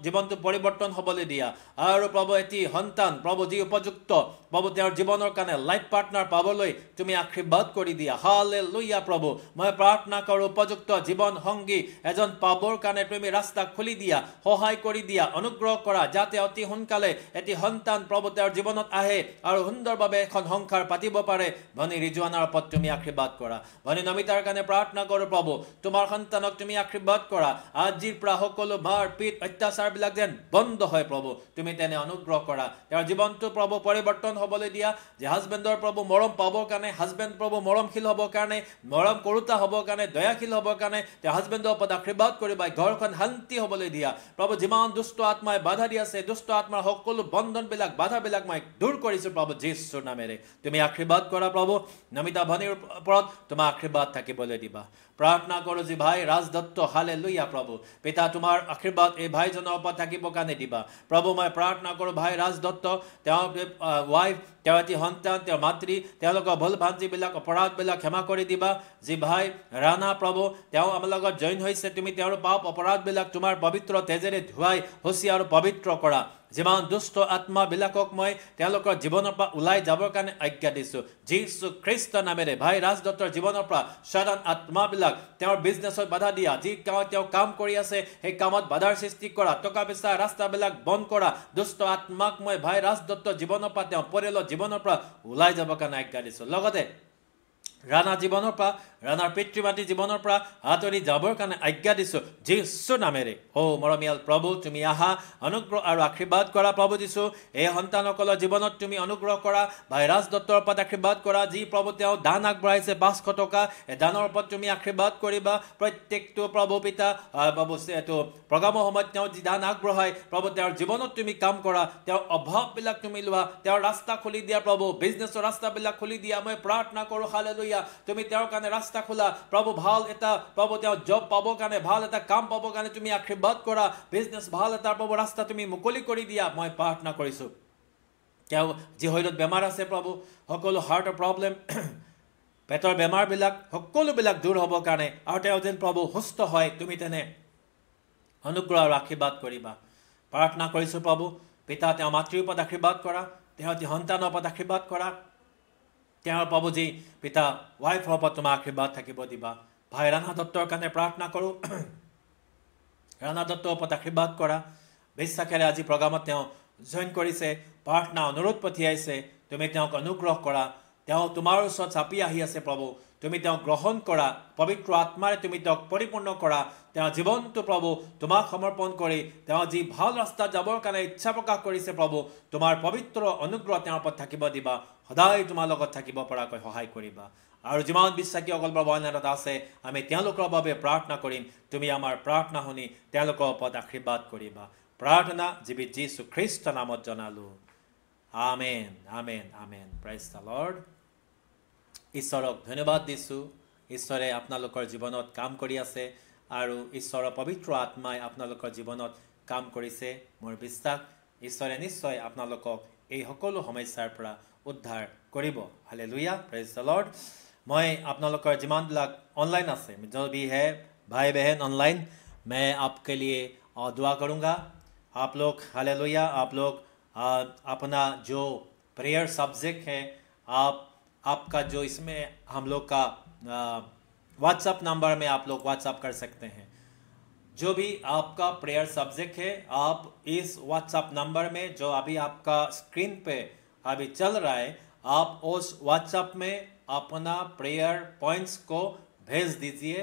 জীৱনটো পৰিৱৰ্তন হ'বলৈ দিয়া আৰু প্ৰভু এটি সন্তান প্ৰভু যি উপযুক্ত প্ৰভু তেওঁৰ জীৱনৰ কাৰণে লাইফ পাৰ্টনাৰ পাবলৈ তুমি আশীৰ্বাদ কৰি দিয়া হালেলুয়া প্ৰভু মই প্ৰাৰ্থনা কৰোঁ উপযুক্ত জীৱন সংগী এজন পাবৰ কাৰণে তুমি ৰাস্তা খুলি দিয়া সহায় কৰি দিয়া অনুগ্ৰহ কৰা যাতে অতি সোনকালে এটি সন্তান প্ৰভু তেওঁৰ জীৱনত আহে আৰু সুন্দৰভাৱে এখন সংসাৰ পাতিব পাৰে ভনী ৰিজুৱানাৰ ওপৰত তুমি আশীৰ্বাদ কৰা ভনী নমিতাৰ কাৰণে প্ৰাৰ্থনা কৰোঁ প্ৰভু তোমাৰ সন্তানক তুমি আশীৰ্বাদ কৰা আজিৰ পৰা সকলো মাৰ পিট অত্যাচাৰবিলাক যেন বন্ধ হয় প্ৰভু তুমি তেনে অনুগ্ৰহ কৰা তেওঁৰ জীৱনটো প্ৰভু পৰিৱৰ্তন হ'বলৈ দিয়া যে হাজবেণ্ডৰ প্ৰভু মৰম পাবৰ কাৰণে হাজবেণ্ড প্ৰভু মৰমশীল হ'বৰ কাৰণে মৰম কৰোতা হ'বৰ কাৰণে দয়াশীল হ'বৰ কাৰণে তেওঁ হাজবেণ্ডৰ ওপৰত আশীৰ্বাদ কৰিবা ঘৰখন শান্তি হ'বলৈ দিয়া প্ৰভু যিমান দুষ্ট আত্মাই বাধা দি আছে দুষ্ট আত্মাৰ সকলো বন্ধনবিলাক বাধাবিলাক মই দূৰ কৰিছোঁ প্ৰভু যীশুৰ নামেৰে তুমি আশীৰ্বাদ কৰা প্ৰভু নমিতা ভনীৰ ওপৰত তোমাৰ আশীৰ্বাদ থাকিবলৈ দিবা প্ৰাৰ্থনা কৰোঁ যি ভাই ৰাজদত্ত হালেলুয়া প্ৰভু পিতা তোমাৰ আশীৰ্বাদ এই ভাইজনৰ ওপৰত থাকিবৰ কাৰণে দিবা প্ৰভু মই প্ৰাৰ্থনা কৰোঁ ভাই ৰাজদত্ত তেওঁৰ ৱাইফ তেওঁ এটি সন্তান তেওঁৰ মাতৃ তেওঁলোকৰ ভুল ভ্ৰান্তিবিলাক অপৰাধবিলাক ক্ষমা কৰি দিবা যি ভাই ৰাণা প্ৰভু তেওঁ আমাৰ লগত জইন হৈছে তুমি তেওঁৰ পাপ অপৰাধবিলাক তোমাৰ পবিত্ৰ তেজেৰে ধুৱাই শুচি আৰু পবিত্ৰ কৰা যিমান দুষ্ট আত্মাবিলাকক মই তেওঁলোকৰ জীৱনৰ পৰা ওলাই যাবৰ কাৰণে আজ্ঞা দিছোঁ যীশু খ্ৰীষ্ট নামেৰে ভাই ৰাজদত্তৰ জীৱনৰ পৰা সাধাৰণ আত্মাবিলাক তেওঁৰ বিজনেছত বাধা দিয়া যি তেওঁ কাম কৰি আছে সেই কামত বাধাৰ সৃষ্টি কৰা টকা পইচা ৰাস্তাবিলাক বন্ধ কৰা দুষ্ট আত্মাক মই ভাই ৰাজদত্তৰ জীৱনৰ পৰা তেওঁ পৰিয়ালৰ জীৱনৰ পৰা ওলাই যাবৰ কাৰণে আজ্ঞা দিছোঁ লগতে ৰাণা জীৱনৰ পৰা ৰাণাৰ পিতৃ মাতৃ জীৱনৰ পৰা আঁতৰি যাবৰ কাৰণে আজ্ঞা দিছোঁ যীশুৰ নামেৰে মৰমীয়াল প্ৰভু তুমি আহা অনুগ্ৰহ আৰু আশীৰ্বাদ কৰা প্ৰভু দিছোঁ এই সন্তানসকলৰ জীৱনত তুমি অনুগ্ৰহ কৰা ভাই ৰাজদত্তৰ ওপৰত আশীৰ্বাদ কৰা যি প্ৰভু তেওঁ দান আগবঢ়াইছে 500 টকা এই দানৰ ওপৰত তুমি আশীৰ্বাদ কৰিবা প্ৰত্যেকটো প্ৰভু পিতা প্ৰভু এইটো প্ৰগ্ৰামৰ সময়ত তেওঁ যি দান আগবঢ়ায় প্ৰভু তেওঁৰ জীৱনত তুমি কাম কৰা তেওঁৰ অভাৱবিলাক তুমি লোৱা তেওঁৰ ৰাস্তা খুলি দিয়া প্ৰভু বিজনেছৰ ৰাস্তাবিলাক খুলি দিয়া মই প্ৰাৰ্থনা কৰোঁ হালেলুয়া তুমি তেওঁৰ কাৰণে ৰাস্তা খোলা প্ৰভু ভাল এটা প্ৰভু তেওঁ জব পাবৰ কাৰণে ভাল এটা কাম পাবৰ কাৰণে তুমি আশীৰ্বাদ কৰা বিজনেছ ভাল এটা প্ৰভু ৰাস্তা তুমি মুকলি কৰি দিয়া মই প্ৰাৰ্থনা কৰিছোঁ তেওঁ যি শৰীৰত বেমাৰ আছে প্ৰভু সকলো হাৰ্টৰ প্ৰব্লেম পেটৰ বেমাৰবিলাক সকলোবিলাক দূৰ হ'বৰ কাৰণে আৰু তেওঁ যেন প্ৰভু সুস্থ হয় তুমি তেনে অনুগ্ৰহ আৰু আশীৰ্বাদ কৰিবা প্ৰাৰ্থনা কৰিছোঁ প্ৰভু পিতা তেওঁ মাতৃৰ ওপৰত আশীৰ্বাদ কৰা তেওঁ সন্তানৰ ওপৰত আশীৰ্বাদ কৰা তেওঁৰ প্ৰভু যি পিতা ৱাইফৰ ওপৰত তোমাৰ আশীৰ্বাদ থাকিব দিবা ভাই ৰাণা দত্তৰ কাৰণে প্ৰাৰ্থনা কৰোঁ ৰাণা দত্তৰ ওপৰত আশীৰ্বাদ কৰা বিশ্বাসেৰে আজি প্ৰগ্ৰামত তেওঁ জইন কৰিছে প্ৰাৰ্থনা অনুৰোধ পঠিয়াইছে তুমি তেওঁক অনুগ্ৰহ কৰা তেওঁ তোমাৰ ওচৰত চাপি আহি আছে প্ৰভু তুমি তেওঁক গ্ৰহণ কৰা পবিত্ৰ আত্মাৰে তুমি তেওঁক পৰিপূৰ্ণ কৰা তেওঁ জীৱনটো প্ৰভু তোমাক সমৰ্পণ কৰি তেওঁ যি ভাল ৰাস্তাত যাবৰ কাৰণে ইচ্ছা প্ৰকাশ কৰিছে প্ৰভু তোমাৰ পবিত্ৰ অনুগ্ৰহ তেওঁৰ ওপৰত থাকিব দিবা সদায় তোমাৰ লগত থাকিব পৰাকৈ সহায় কৰিবা আৰু যিমান বিশ্বাসীসকল প্ৰভু অন্যত আছে আমি তেওঁলোকৰ বাবে প্ৰাৰ্থনা কৰিম তুমি আমাৰ প্ৰাৰ্থনা শুনি তেওঁলোকৰ ওপৰত আশীৰ্বাদ কৰিবা প্ৰাৰ্থনা জীৱিত যীশু খ্ৰীষ্ট নামত জনালোঁ আমেন আমেন আমেন প্ৰেজ দ্য লৰ্ড ঈশ্বৰক ধন্যবাদ দিছোঁ ঈশ্বৰে আপোনালোকৰ জীৱনত কাম কৰি আছে আৰু ঈশ্বৰৰ পবিত্ৰ আত্মাই আপোনালোকৰ জীৱনত কাম কৰিছে মোৰ বিশ্বাস ঈশ্বৰে নিশ্চয় আপোনালোকক এই সকলো সমস্যাৰ পৰা উদ্ধাৰ কৰিব হালেলুয়া প্ৰেজ দ্য লৰ্ড मैं आप लोग जिमान ऑनलाइन आसे जो भी है भाई बहन ऑनलाइन मैं आपके लिए दुआ करूँगा आप लोग हालेलुया आप लोग अपना जो प्रेयर सब्जेक्ट है आपका जो इसमें हम लोग का व्हाट्सएप नंबर में आप लोग व्हाट्सएप कर सकते हैं जो भी आपका प्रेयर सब्जेक्ट है आप इस व्हाट्सएप नंबर में जो अभी आपका स्क्रीन पे अभी चल रहा है आप उस व्हाट्सएप में अपना प्रेयर पॉइंट्स को भेज दीजिए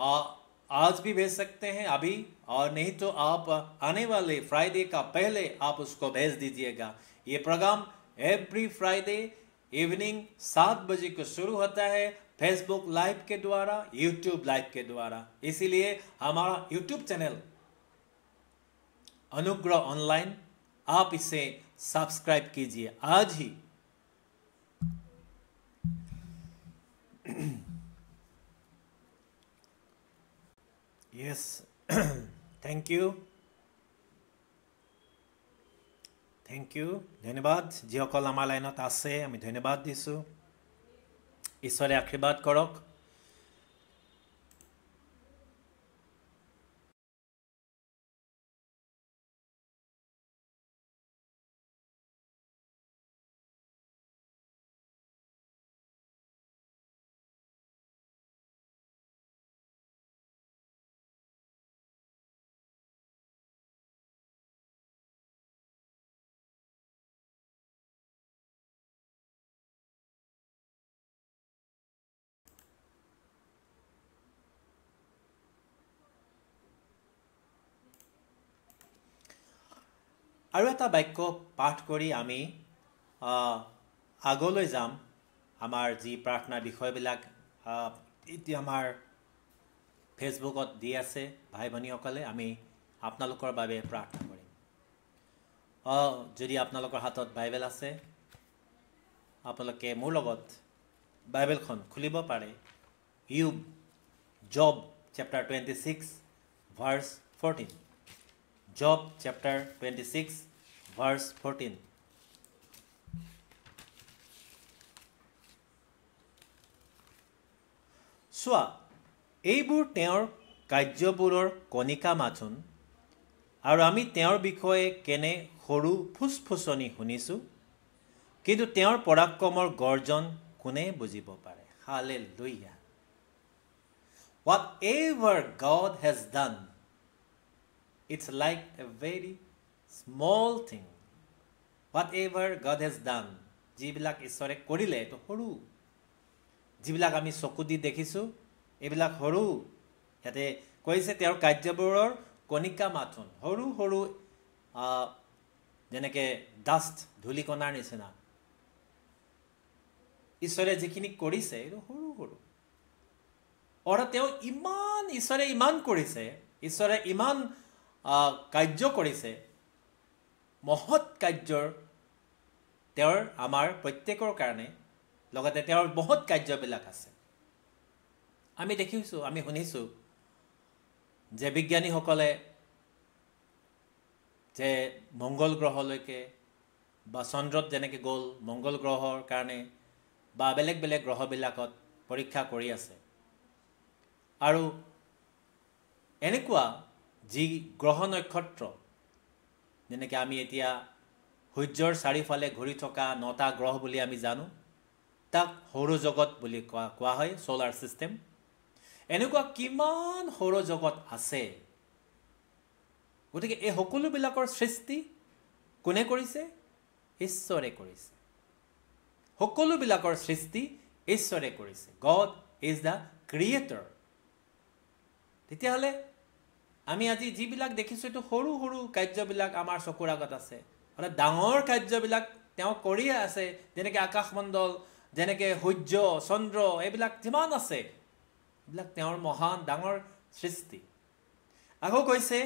आज भी भेज सकते हैं अभी, और नहीं तो आप आने वाले फ्राइडे का पहले आप उसको भेज दीजिएगा। ये प्रोग्राम एवरी फ्राइडे इवनिंग 7 बजे को शुरू होता है, फेसबुक लाइव के द्वारा, यूट्यूब लाइव के द्वारा। इसीलिए हमारा यूट्यूब चैनल अनुग्रह ऑनलाइन, आप इसे सब्सक्राइब कीजिए आज ही। यस, थैंक यू, धन्यवाद। যিসকল আমাৰ লাইনত আছে আমি ধন্যবাদ দিছোঁ। ঈশ্বৰে আশীৰ্বাদ কৰক। আৰু এটা বাক্য পাঠ কৰি আমি আগলৈ যাম। আমাৰ যি প্ৰাৰ্থনাৰ বিষয়বিলাক এতিয়া আমাৰ ফেচবুকত দি আছে ভাই ভনীসকলে, আমি আপোনালোকৰ বাবে প্ৰাৰ্থনা কৰিম। যদি আপোনালোকৰ হাতত বাইবেল আছে, আপোনালোকে মোৰ লগত বাইবেলখন খুলিব পাৰে। Job chapter 26 verse 14। Job chapter 26 verse 14. চোৱা, এইবোৰ তেওঁৰ কাৰ্যবোৰৰ কণিকা মাথোন, আৰু আমি তেওঁৰ বিষয়ে কেনে সৰু ফুচফুচনি শুনিছোঁ, কিন্তু তেওঁৰ পৰাক্ৰমৰ গৰ্জন কোনে বুজিব পাৰে? Hallelujah. Whatever God has done, it's like a very small thing. Whatever God has done, যিবিলাক ঈশ্বৰে কৰিলে এইটো সৰু। যিবিলাক আমি চকু দি দেখিছোঁ এইবিলাক সৰু। ইয়াতে কৈছে তেওঁৰ কাৰ্যবোৰৰ কণিকা মাথোন, সৰু সৰু, যেনেকৈ ডাষ্ট, ধূলিকণাৰ নিচিনা। ঈশ্বৰে যিখিনি কৰিছে এইটো সৰু সৰু। অৰ্থাৎ তেওঁ ঈশ্বৰে ইমান কৰিছে, ঈশ্বৰে ইমান কাৰ্য কৰিছে, মহৎ কাৰ্যৰ তেওঁৰ আমাৰ প্ৰত্যেকৰ কাৰণে, লগতে তেওঁৰ মহৎ কাৰ্যবিলাক আছে। আমি দেখিছোঁ, আমি শুনিছোঁ যে বিজ্ঞানীসকলে যে মংগল গ্ৰহলৈকে বা চন্দ্ৰত যেনেকৈ গ'ল, মংগল গ্ৰহৰ কাৰণে বা বেলেগ বেলেগ গ্ৰহবিলাকত পৰীক্ষা কৰি আছে। আৰু এনেকুৱা যি গ্ৰহ নক্ষত্ৰ, যেনেকৈ আমি এতিয়া সূৰ্যৰ চাৰিওফালে ঘূৰি থকা 9টা গ্ৰহ বুলি আমি জানো, তাক সৌৰজগত বুলি কোৱা হয়, ছ'লাৰ ছিষ্টেম। এনেকুৱা কিমান সৌৰজগত আছে। গতিকে এই সকলোবিলাকৰ সৃষ্টি কোনে কৰিছে? ঈশ্বৰে কৰিছে। সকলোবিলাকৰ সৃষ্টি ঈশ্বৰে কৰিছে। God is the creator. তেতিয়াহ'লে আমি আজি যিবিলাক দেখিছোঁ এইটো সৰু সৰু কাৰ্যবিলাক আমাৰ চকুৰ আগত আছে। অৰ্থাৎ ডাঙৰ কাৰ্যবিলাক তেওঁ কৰিয়ে আছে, যেনেকৈ আকাশমণ্ডল, যেনেকৈ সূৰ্য, চন্দ্ৰ, এইবিলাক যিমান আছে এইবিলাক তেওঁৰ মহান ডাঙৰ সৃষ্টি। আকৌ কৈছে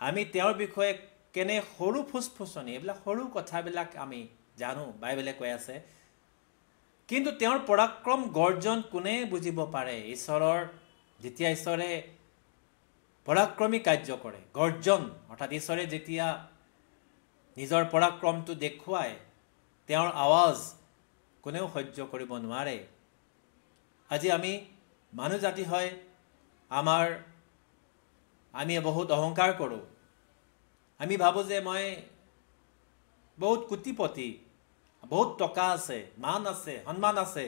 আমি তেওঁৰ বিষয়ে কেনে সৰু ফুচফুচনি, এইবিলাক সৰু কথাবিলাক আমি জানো, বাইবেলে কৈ আছে, কিন্তু তেওঁৰ পৰাক্ৰম গৰ্জন কোনে বুজিব পাৰে? ঈশ্বৰৰ, যেতিয়া ঈশ্বৰে পৰাক্ৰমী কাৰ্য কৰে, গৰ্জন, অৰ্থাৎ ঈশ্বৰে যেতিয়া নিজৰ পৰাক্ৰমটো দেখুৱায়, তেওঁৰ আৱাজ কোনেও সহ্য কৰিব নোৱাৰে। আজি আমি মানুহ জাতি হয়, আমি বহুত অহংকাৰ কৰোঁ। আমি ভাবোঁ যে মই বহুত কোটিপতি, বহুত টকা আছে, মান আছে, সন্মান আছে,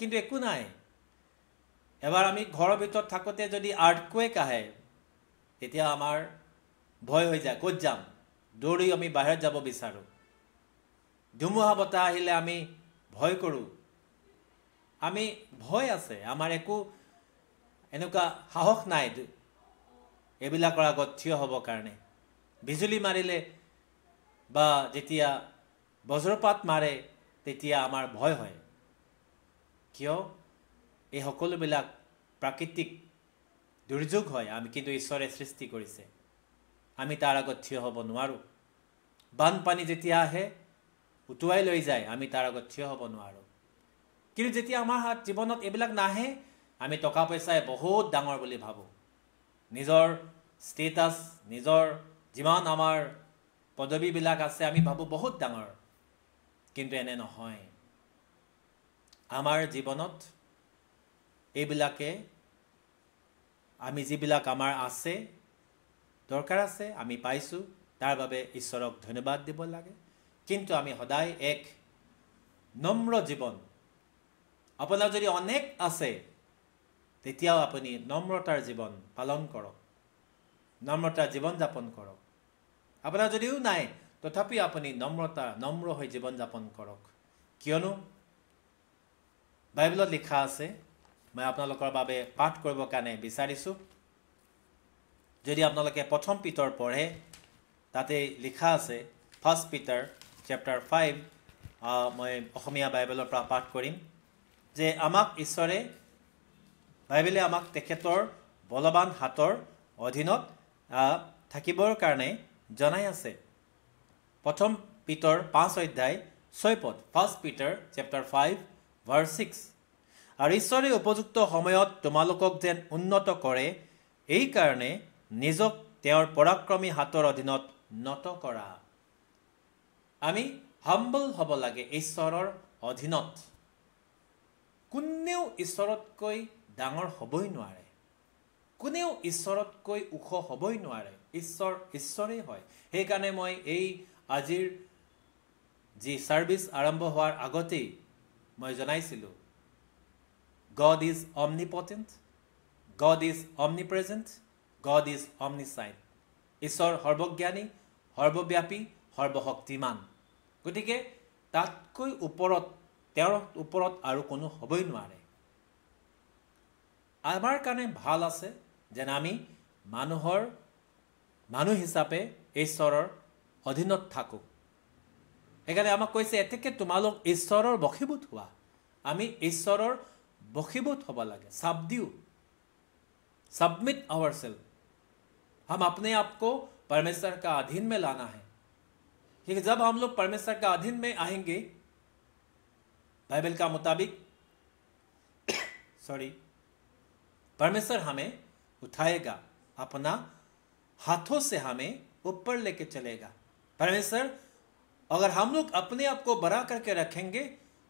কিন্তু একো নাই। এবাৰ আমি ঘৰৰ ভিতৰত থাকোঁতে যদি আৰ্থকুৱেক আহে, তেতিয়া আমাৰ ভয় হৈ যায়, ক'ত যাম? দৌৰি আমি বাহিৰত যাব বিচাৰোঁ। ধুমুহা বতাহ আহিলে আমি ভয় কৰোঁ। আমি ভয় আছে, আমাৰ একো এনেকুৱা সাহস নাই এইবিলাকৰ আগত থিয় হ'বৰ কাৰণে। বিজুলী মাৰিলে বা যেতিয়া বজ্ৰপাত মাৰে তেতিয়া আমাৰ ভয় হয়। কিয়? এই সকলোবিলাক প্ৰাকৃতিক দুৰ্যোগ হয়, কিন্তু ঈশ্বৰে সৃষ্টি কৰিছে। আমি তাৰ আগত থিয় হ'ব নোৱাৰোঁ। বানপানী যেতিয়া আহে উটুৱাই লৈ যায়, আমি তাৰ আগত থিয় হ'ব নোৱাৰোঁ। কিন্তু যেতিয়া আমাৰ জীৱনত এইবিলাক নাহে, আমি টকা পইচাই বহুত ডাঙৰ বুলি ভাবোঁ। নিজৰ ষ্টেটাছ, নিজৰ যিমান আমাৰ পদবীবিলাক আছে, আমি ভাবোঁ বহুত ডাঙৰ। কিন্তু এনে নহয়। আমাৰ জীৱনত এইবিলাকে আমি যিবিলাক আমাৰ আছে, দৰকাৰ আছে, আমি পাইছোঁ, তাৰ বাবে ঈশ্বৰক ধন্যবাদ দিব লাগে। কিন্তু আমি সদায় এক নম্ৰ জীৱন, আপোনাৰ যদি অনেক আছে তেতিয়াও আপুনি নম্ৰতাৰ জীৱন পালন কৰক, নম্ৰতাৰ জীৱন যাপন কৰক। আপোনাৰ যদিও নাই তথাপিও আপুনি নম্ৰ হৈ জীৱন যাপন কৰক। কিয়নো বাইবেলত লিখা আছে, মই আপোনালোকৰ বাবে পাঠ কৰিবৰ কাৰণে বিচাৰিছোঁ। যদি আপোনালোকে প্ৰথম পিতৰ পঢ়ে, তাতে লিখা আছে, 1 Peter chapter 5, মই অসমীয়া বাইবেলৰ পৰা পাঠ কৰিম, যে আমাক ঈশ্বৰে, বাইবেলে আমাক তেখেতৰ বলৱান হাতৰ অধীনত থাকিবৰ কাৰণে জনাই আছে। প্ৰথম পিতৰ 5 অধ্যায় 6 পদ, 1 Peter chapter 5 verse 6। আৰু ঈশ্বৰে উপযুক্ত সময়ত তোমালোকক যেন উন্নত কৰে, এই কাৰণে নিজক তেওঁৰ পৰাক্ৰমী হাতৰ অধীনত নত কৰা। আমি হাম্বল হ'ব লাগে ঈশ্বৰৰ অধীনত। কোনেও ঈশ্বৰতকৈ ডাঙৰ হ'বই নোৱাৰে, কোনেও ঈশ্বৰতকৈ ওখ হ'বই নোৱাৰে। ঈশ্বৰ ঈশ্বৰেই হয়। সেইকাৰণে মই আজিৰ যি ছাৰ্ভিচ আৰম্ভ হোৱাৰ আগতেই মই জনাইছিলোঁ, God is omnipotent, God is omnipresent, God is omniscient। ঈশ্বৰ সৰ্বজ্ঞানী, সৰ্বব্যাপী, সৰ্বশক্তিমান। গতিকে তাতকৈ ওপৰত, তেওঁৰ ওপৰত আৰু কোনো হ'বই নোৱাৰে। আমাৰ কাৰণে ভাল আছে যেন আমি মানুহ হিচাপে ঈশ্বৰৰ অধীনত থাকোঁ। সেইকাৰণে আমাক কৈছে, এতেকে তোমালোক ঈশ্বৰৰ বশীভূত হোৱা। আমি ঈশ্বৰৰ बखीभूत होबा लगे, सबमिट आवरसेल्फ। हम अपने आप को परमेश्वर का अधीन में लाना है। क्योंकि जब हम लोग परमेश्वर का अधीन में आएंगे, बाइबल का मुताबिक परमेश्वर हमें उठाएगा, अपना हाथों से हमें ऊपर लेके चलेगा। परमेश्वर, अगर हम लोग अपने आप को बड़ा करके रखेंगे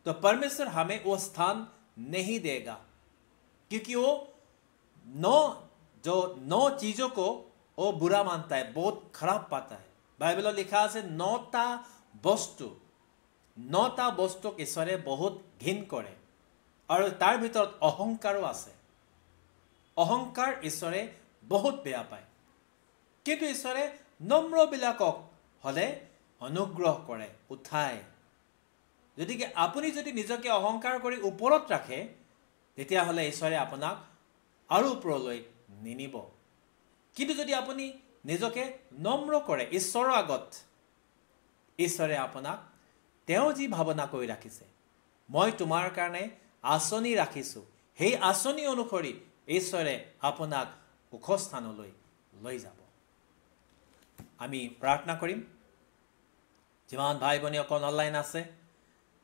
तो परमेश्वर हमें वो स्थान नहीं देगा, क्योंकि वो 9 चीजों को वो बुरा मानता है, बहुत खराब पाता है। बाइबल लिखा है 9টা বস্তুক ঈশ্বৰে বহুত ঘিন কৰে, আৰু তাৰ ভিতৰত অহংকাৰো আছে। অহংকাৰ ঈশ্বৰে বহুত বেয়া পায়। কিন্তু ঈশ্বৰে নম্ৰবিলাকক হলে অনুগ্ৰহ কৰে, উঠায়। যদিকে আপুনি যদি নিজকে অহংকাৰ কৰি ওপৰত ৰাখে, তেতিয়াহ'লে ঈশ্বৰে আপোনাক আৰু ওপৰলৈ নিনিব। কিন্তু যদি আপুনি নিজকে নম্ৰ কৰে ঈশ্বৰৰ আগত, ঈশ্বৰে আপোনাক তেওঁ যি ভাৱনা কৰি ৰাখিছে, মই তোমাৰ কাৰণে আঁচনি ৰাখিছোঁ, সেই আঁচনি অনুসৰি ঈশ্বৰে আপোনাক ওখ স্থানলৈ লৈ যাব। আমি প্ৰাৰ্থনা কৰিম। যিমান ভাই ভনী অকল অনলাইন আছে,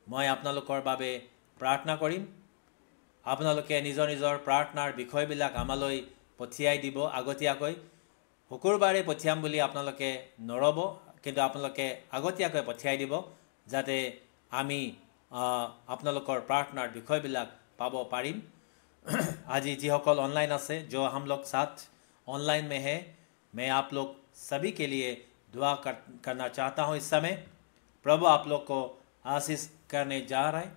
মই আপোনালোকৰ বাবে প্ৰাৰ্থনা কৰিম। আপোনালোকে নিজৰ নিজৰ প্ৰাৰ্থনাৰ বিষয়বিলাক আমালৈ পঠিয়াই দিব আগতীয়াকৈ। শুকুৰবাৰে পঠিয়াম বুলি আপোনালোকে নৰব, কিন্তু আপোনালোকে আগতীয়াকৈ পঠিয়াই দিব, যাতে আমি আপোনালোকৰ প্ৰাৰ্থনাৰ বিষয়বিলাক পাব পাৰিম। আজি যিসকল ऑनलाइन আছে, जो हम लोग साथ ऑनलाइन में है, मैं आप लोग सभी के लिए दुआ करना चाहता हूँ। इस समय प्रभु आप लोग को आशीष करने जा रहा है।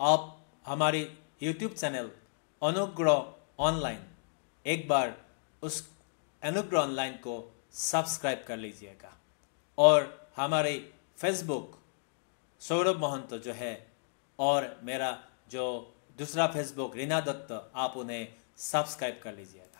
आप हमारे YouTube चैनल अनुग्रह ऑनलाइन, एक बार उस अनुग्रह ऑनलाइन को सब्सक्राइब कर लीजिएगा, और हमारे फेसबुक सौरभ महंत जो है, और मेरा जो दूसरा फेसबुक रीना दत्त, आप उन्हें सब्सक्राइब कर लीजिएगा।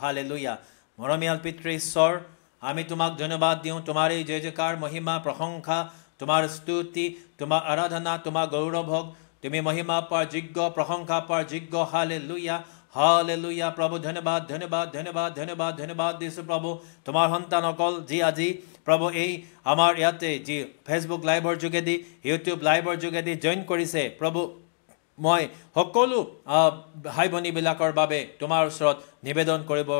हालेलुया। মৰমীয়াল পিতৃ ঈশ্বৰ, আমি তোমাক ধন্যবাদ দিওঁ। তোমাৰ এই জয় জয়কাৰ মহিমা প্ৰশংসা, তোমাৰ স্তুতি, তোমাৰ আৰাধনা, তোমাৰ গৌৰৱ হওক। তুমি মহিমা পাৰ যোগ্য, প্ৰশংসা পাৰ যোগ্য। Hallelujah hallelujah. প্ৰভু ধন্যবাদ ধন্যবাদ ধন্যবাদ ধন্যবাদ ধন্যবাদ দিছোঁ প্ৰভু। তোমাৰ সন্তানসকল যি আজি প্ৰভু এই আমাৰ ইয়াতে যি ফেচবুক লাইভৰ যোগেদি, ইউটিউব লাইভৰ যোগেদি জইন কৰিছে প্ৰভু, মই সকলো ভাই ভনীবিলাকৰ বাবে তোমাৰ ওচৰত নিবেদন কৰিব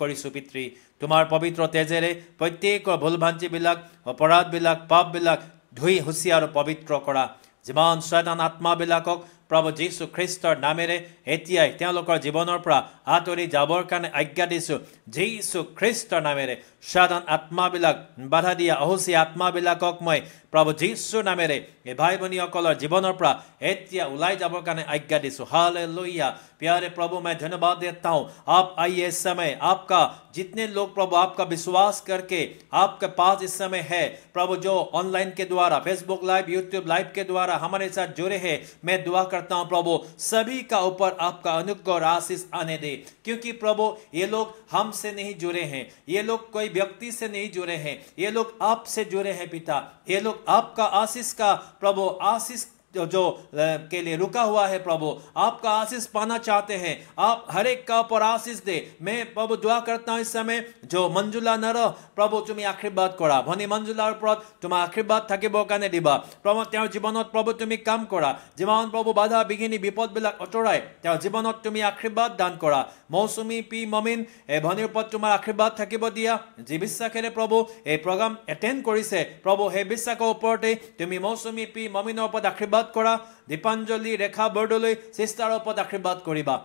কৰিছোঁ পিতৃ। তোমাৰ পবিত্ৰ তেজেৰে প্ৰত্যেকৰ ভুল ভ্ৰান্তিবিলাক, অপৰাধবিলাক, পাপবিলাক ধুই হুঁচি আৰু পবিত্ৰ কৰা। যিমান শয়তান আত্মাবিলাকক প্ৰভু যীশু খ্ৰীষ্টৰ নামেৰে এতিয়াই তেওঁলোকৰ জীৱনৰ পৰা আঁতৰি যাবৰ কাৰণে আজ্ঞা দিছোঁ। যীশু খ্ৰীষ্টৰ নামেৰে শয়তান আত্মাবিলাক, বাধা দিয়া অহুচি আত্মাবিলাকক মই প্ৰভু যীশুৰ নামেৰে এই ভাই ভনীসকলৰ জীৱনৰ পৰা এতিয়া ওলাই যাবৰ কাৰণে আজ্ঞা দিছোঁ। हालेलुया। प्यारे प्रभु, मैं धन्यवाद देता हूँ। आप आइए इस समय, आपका जितने लोग प्रभु आपका विश्वास करके आपके पास इस समय है प्रभु, जो ऑनलाइन के द्वारा फेसबुक लाइव, यूट्यूब लाइव के द्वारा हमारे साथ जुड़े हैं, मैं दुआ करता हूँ प्रभु सभी का ऊपर आपका अनुग्रह और आशीष आने दे। क्योंकि प्रभु ये लोग हमसे नहीं जुड़े हैं, ये लोग कोई व्यक्ति से नहीं जुड़े हैं, ये लोग आपसे जुड़े हैं पिता। ये लोग आपका आशीष का प्रभु आशीष जो के लिए रुका हुआ है प्रभु, आपका आशीष पाना चाहते हैं। आप हर एक का ऊपर आशीष दे। मैं प्रभु दुआ करता हूँ इस समय जो मंजुला नर प्रभु তুমি আশীৰ্বাদ কৰা, ভনী মঞ্জুলাৰ ওপৰত তোমাৰ আশীৰ্বাদ থাকিবৰ কাৰণে দিবা প্ৰভু। তেওঁৰ জীৱনত প্ৰভু তুমি কাম কৰা, যিমান প্ৰভু বাধা বিঘিনি বিপদবিলাক আঁতৰাই তেওঁৰ জীৱনত তুমি আশীৰ্বাদ দান কৰা। মৌচুমী পি মমিন এই ভনীৰ ওপৰত তোমাৰ আশীৰ্বাদ থাকিব দিয়া। যি বিশ্বাসেৰে প্ৰভু এই প্ৰগ্ৰাম এটেণ্ড কৰিছে প্ৰভু, সেই বিশ্বাসৰ ওপৰতে তুমি মৌচুমী পি মমিনৰ ওপৰত আশীৰ্বাদ কৰা। দীপাঞ্জলি ৰেখা বৰদলৈ চিষ্টাৰৰ ওপৰত আশীৰ্বাদ কৰিবা।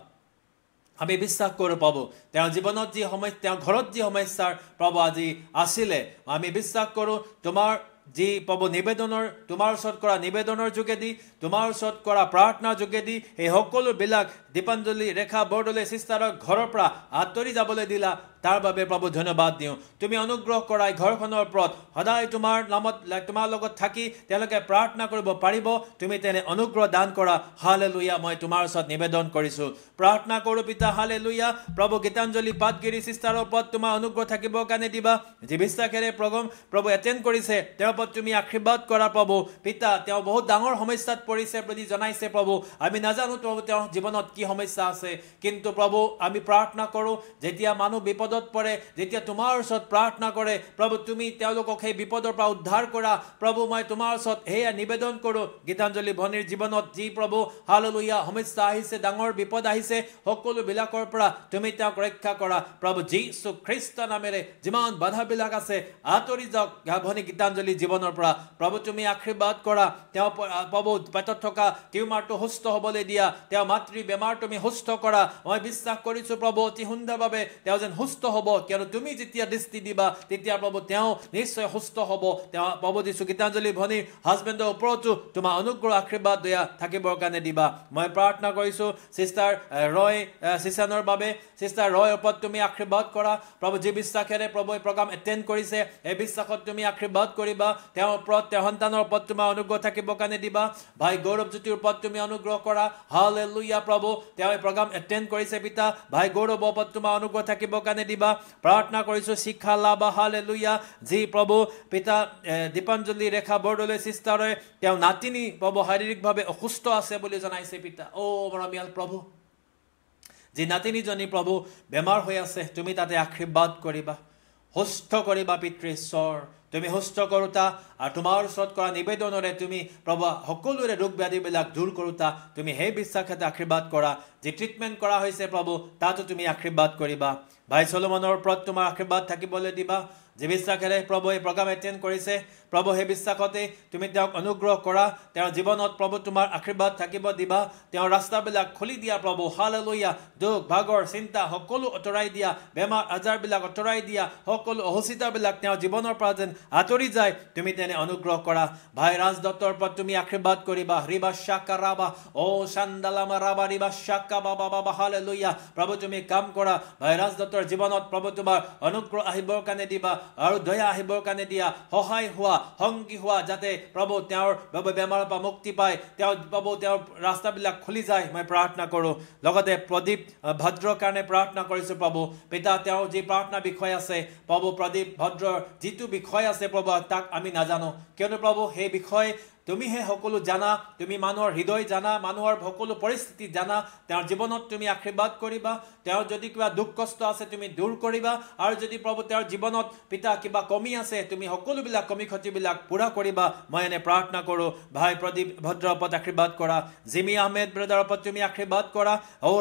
আমি বিশ্বাস কৰোঁ প্ৰভু, তেওঁৰ জীৱনত যি সমস্যা, তেওঁৰ ঘৰত যি সমস্যাৰ প্ৰভু আজি আছিলে, আমি বিশ্বাস কৰোঁ তোমাৰ যি প্ৰভু নিবেদনৰ, তোমাৰ ওচৰত কৰা নিবেদনৰ যোগেদি, তোমাৰ ওচৰত কৰা প্ৰাৰ্থনাৰ যোগেদি এই সকলোবিলাক দীপাঞ্জলি ৰেখা বৰদলৈ চিষ্টাৰৰ ঘৰৰ পৰা আঁতৰি যাবলৈ দিলা, তাৰ বাবে প্ৰভু ধন্যবাদ দিওঁ। তুমি অনুগ্ৰহ কৰা ঘৰখনৰ ওপৰত, সদায় তোমাৰ নামত তোমাৰ লগত থাকি তেওঁলোকে প্ৰাৰ্থনা কৰিব পাৰিব, তুমি তেনে অনুগ্ৰহ দান কৰা। হালেলুয়া। মই তোমাৰ ওচৰত নিবেদন কৰিছোঁ, প্ৰাৰ্থনা কৰোঁ পিতা। হালেলুয়া। প্ৰভু গীতাঞ্জলি পাটগিৰি চিষ্টাৰৰ ওপৰত তোমাৰ অনুগ্ৰহ থাকিবৰ কাৰণে দিবা। যি বিশ্বাসেৰে প্ৰগ্ৰাম প্ৰভু এটেণ্ড কৰিছে তেওঁৰ ওপৰত তুমি আশীৰ্বাদ কৰা প্ৰভু পিতা। তেওঁ বহুত ডাঙৰ সমস্যাত পৰিছে বুলি জনাইছে প্ৰভু। আমি নাজানো প্ৰভু তেওঁৰ জীৱনত কি সমস্যা আছে, কিন্তু প্ৰভু আমি প্ৰাৰ্থনা কৰোঁ যেতিয়া মানুহ বিপদত পৰে, যেতিয়া তোমাৰ ওচৰত প্ৰাৰ্থনা কৰে প্ৰভু, তুমি তেওঁলোকক সেই বিপদৰ পৰা উদ্ধাৰ কৰা প্ৰভু। মই তোমাৰ ওচৰত সেয়া নিবেদন কৰোঁ। গীতাঞ্জলি ভনীৰ জীৱনত যি প্ৰভু হালেলুয়া সমস্যা আহিছে, ডাঙৰ বিপদ আহিছে, সকলোবিলাকৰ পৰা তুমি তেওঁক ৰক্ষা কৰা প্ৰভু। যীশু খ্ৰীষ্ট নামেৰে যিমান বাধাবিলাক আছে আঁতৰি যাওক ভনী গীতাঞ্জলি জীৱনৰ পৰা প্ৰভু। তুমি আশীৰ্বাদ কৰা তেওঁ প্ৰভু, পেটত থকা টিউমাৰটো সুস্থ হ'বলৈ দিয়া, তেওঁ মাতৃ বেমাৰ তুমি সুস্থ কৰা। মই বিশ্বাস কৰিছোঁ প্ৰভু অতি সুন্দৰভাৱে তেওঁ যেন সুস্থ সুস্থ হ'ব কিয়নো তুমি যেতিয়া দৃষ্টি দিবা তেতিয়া প্ৰভু তেওঁ নিশ্চয় সুস্থ হ'ব তেওঁ প্ৰভু যীশু গীতাঞ্জলি ভনীৰ হাজবেণ্ডৰ ওপৰতো তোমাৰ অনুগ্ৰহ আশীৰ্বাদ দয়া থাকিবৰ কাৰণে দিবা মই প্ৰাৰ্থনা কৰিছোঁ সিষ্টাৰ ৰয় সিসানৰ বাবে সিষ্টাৰ ৰয়ৰ ওপৰত তুমি আশীৰ্বাদ কৰা প্ৰভু যি বিশ্বাসেৰে প্ৰভু এই প্ৰগ্ৰাম এটেণ্ড কৰিছে এই বিশ্বাসত তুমি আশীৰ্বাদ কৰিবা তেওঁৰ ওপৰত তেওঁৰ সন্তানৰ ওপৰত তোমাৰ অনুগ্ৰহ থাকিবৰ কাৰণে দিবা ভাই গৌৰৱজ্যোতিৰ ওপৰত তুমি অনুগ্ৰহ কৰা হালেলুয়া প্ৰভু তেওঁ এই প্ৰগ্ৰাম এটেণ্ড কৰিছে পিতা ভাই গৌৰৱৰ ওপৰত তোমাৰ অনুগ্ৰহ থাকিবৰ কাৰণে দিবা প্ৰাৰ্থনা কৰিছোঁ শিক্ষা লাভ হালেলুয়া যি প্ৰভু পিতা দীপাঞ্জলি ৰেখা বৰদলৈ সিষ্টাৰে তেওঁ নাতিনী প্ৰভু শাৰীৰিকভাৱে অসুস্থ আছে বুলি জনাইছে পিতা মৰমীয়াল প্ৰভু যি নাতিনীজনী প্ৰভু বেমাৰ হৈ আছে তুমি তাতে আশীৰ্বাদ কৰিবা সুস্থ কৰিবা পিতৃ ঈশ্বৰ তুমি সুস্থ কৰোতা আৰু তোমাৰ ওচৰত কৰা নিবেদনৰে তুমি প্ৰভু সকলোৰে ৰোগ ব্যাধিবিলাক দূৰ কৰোতা তুমি সেই বিশ্বাসেৰে আশীৰ্বাদ কৰা যি ট্ৰিটমেণ্ট কৰা হৈছে প্ৰভু তাতো তুমি আশীৰ্বাদ কৰিবা ভাই চলোমনৰ ওপৰত তোমাৰ আশীৰ্বাদ থাকিবলৈ দিবা যি বিশ্বাসেৰে প্ৰভু এই প্ৰগ্ৰাম এটেণ্ড কৰিছে প্ৰভু সেই বিশ্বাসতে তুমি তেওঁক অনুগ্ৰহ কৰা তেওঁৰ জীৱনত প্ৰভু তোমাৰ আশীৰ্বাদ থাকিব দিবা তেওঁৰ ৰাস্তাবিলাক খুলি দিয়া প্ৰভু হালেলুয়া দুখ ভাগৰ চিন্তা সকলো আঁতৰাই দিয়া বেমাৰ আজাৰবিলাক আঁতৰাই দিয়া সকলো অসুস্থতাবিলাক তেওঁৰ জীৱনৰ পৰা যেন আঁতৰি যায় তুমি তেনে অনুগ্ৰহ কৰা ভাই ৰাজদত্তৰ ওপৰত তুমি আশীৰ্বাদ কৰিবা ৰিবা শাকা ৰাবা শান্দালামা ৰাবা ৰিবা শাকা বাবা বাবা হালেলুয়া প্ৰভু তুমি কাম কৰা ভাই ৰাজদত্তৰ জীৱনত প্ৰভু তোমাৰ অনুগ্ৰহ আহিবৰ কাৰণে দিবা আৰু দয়া আহিবৰ কাৰণে দিয়া সহায় হোৱা সংগী হোৱা যাতে প্ৰভু তেওঁৰ বেমাৰৰ পৰা মুক্তি পায় তেওঁ প্ৰভু তেওঁৰ ৰাস্তাবিলাক খুলি যায় মই প্ৰাৰ্থনা কৰোঁ লগতে প্ৰদীপ ভদ্ৰৰ কাৰণে প্ৰাৰ্থনা কৰিছোঁ প্ৰভু পিতা তেওঁৰ যি প্ৰাৰ্থনা বিষয় আছে প্ৰভু প্ৰদীপ ভদ্ৰৰ যিটো বিষয় আছে প্ৰভু তাক আমি নাজানো কিয়নো প্ৰভু সেই বিষয় তুমিহে সকলো জানা তুমি মানুহৰ হৃদয় জানা মানুহৰ সকলো পৰিস্থিতি জানা তেওঁৰ জীৱনত তুমি আশীৰ্বাদ কৰিবা তেওঁৰ যদি কিবা দুখ কষ্ট আছে তুমি দূৰ কৰিবা আৰু যদি প্ৰভু তেওঁৰ জীৱনত পিতা কিবা কমি আছে তুমি সকলোবিলাক কমি ক্ষতিবিলাক পূৰা কৰিবা মই এনে প্ৰাৰ্থনা কৰোঁ ভাই প্ৰদীপ ভদ্ৰৰ ওপৰত আশীৰ্বাদ কৰা জিমি আহমেদ ব্ৰাদাৰৰ ওপৰত তুমি আশীৰ্বাদ কৰা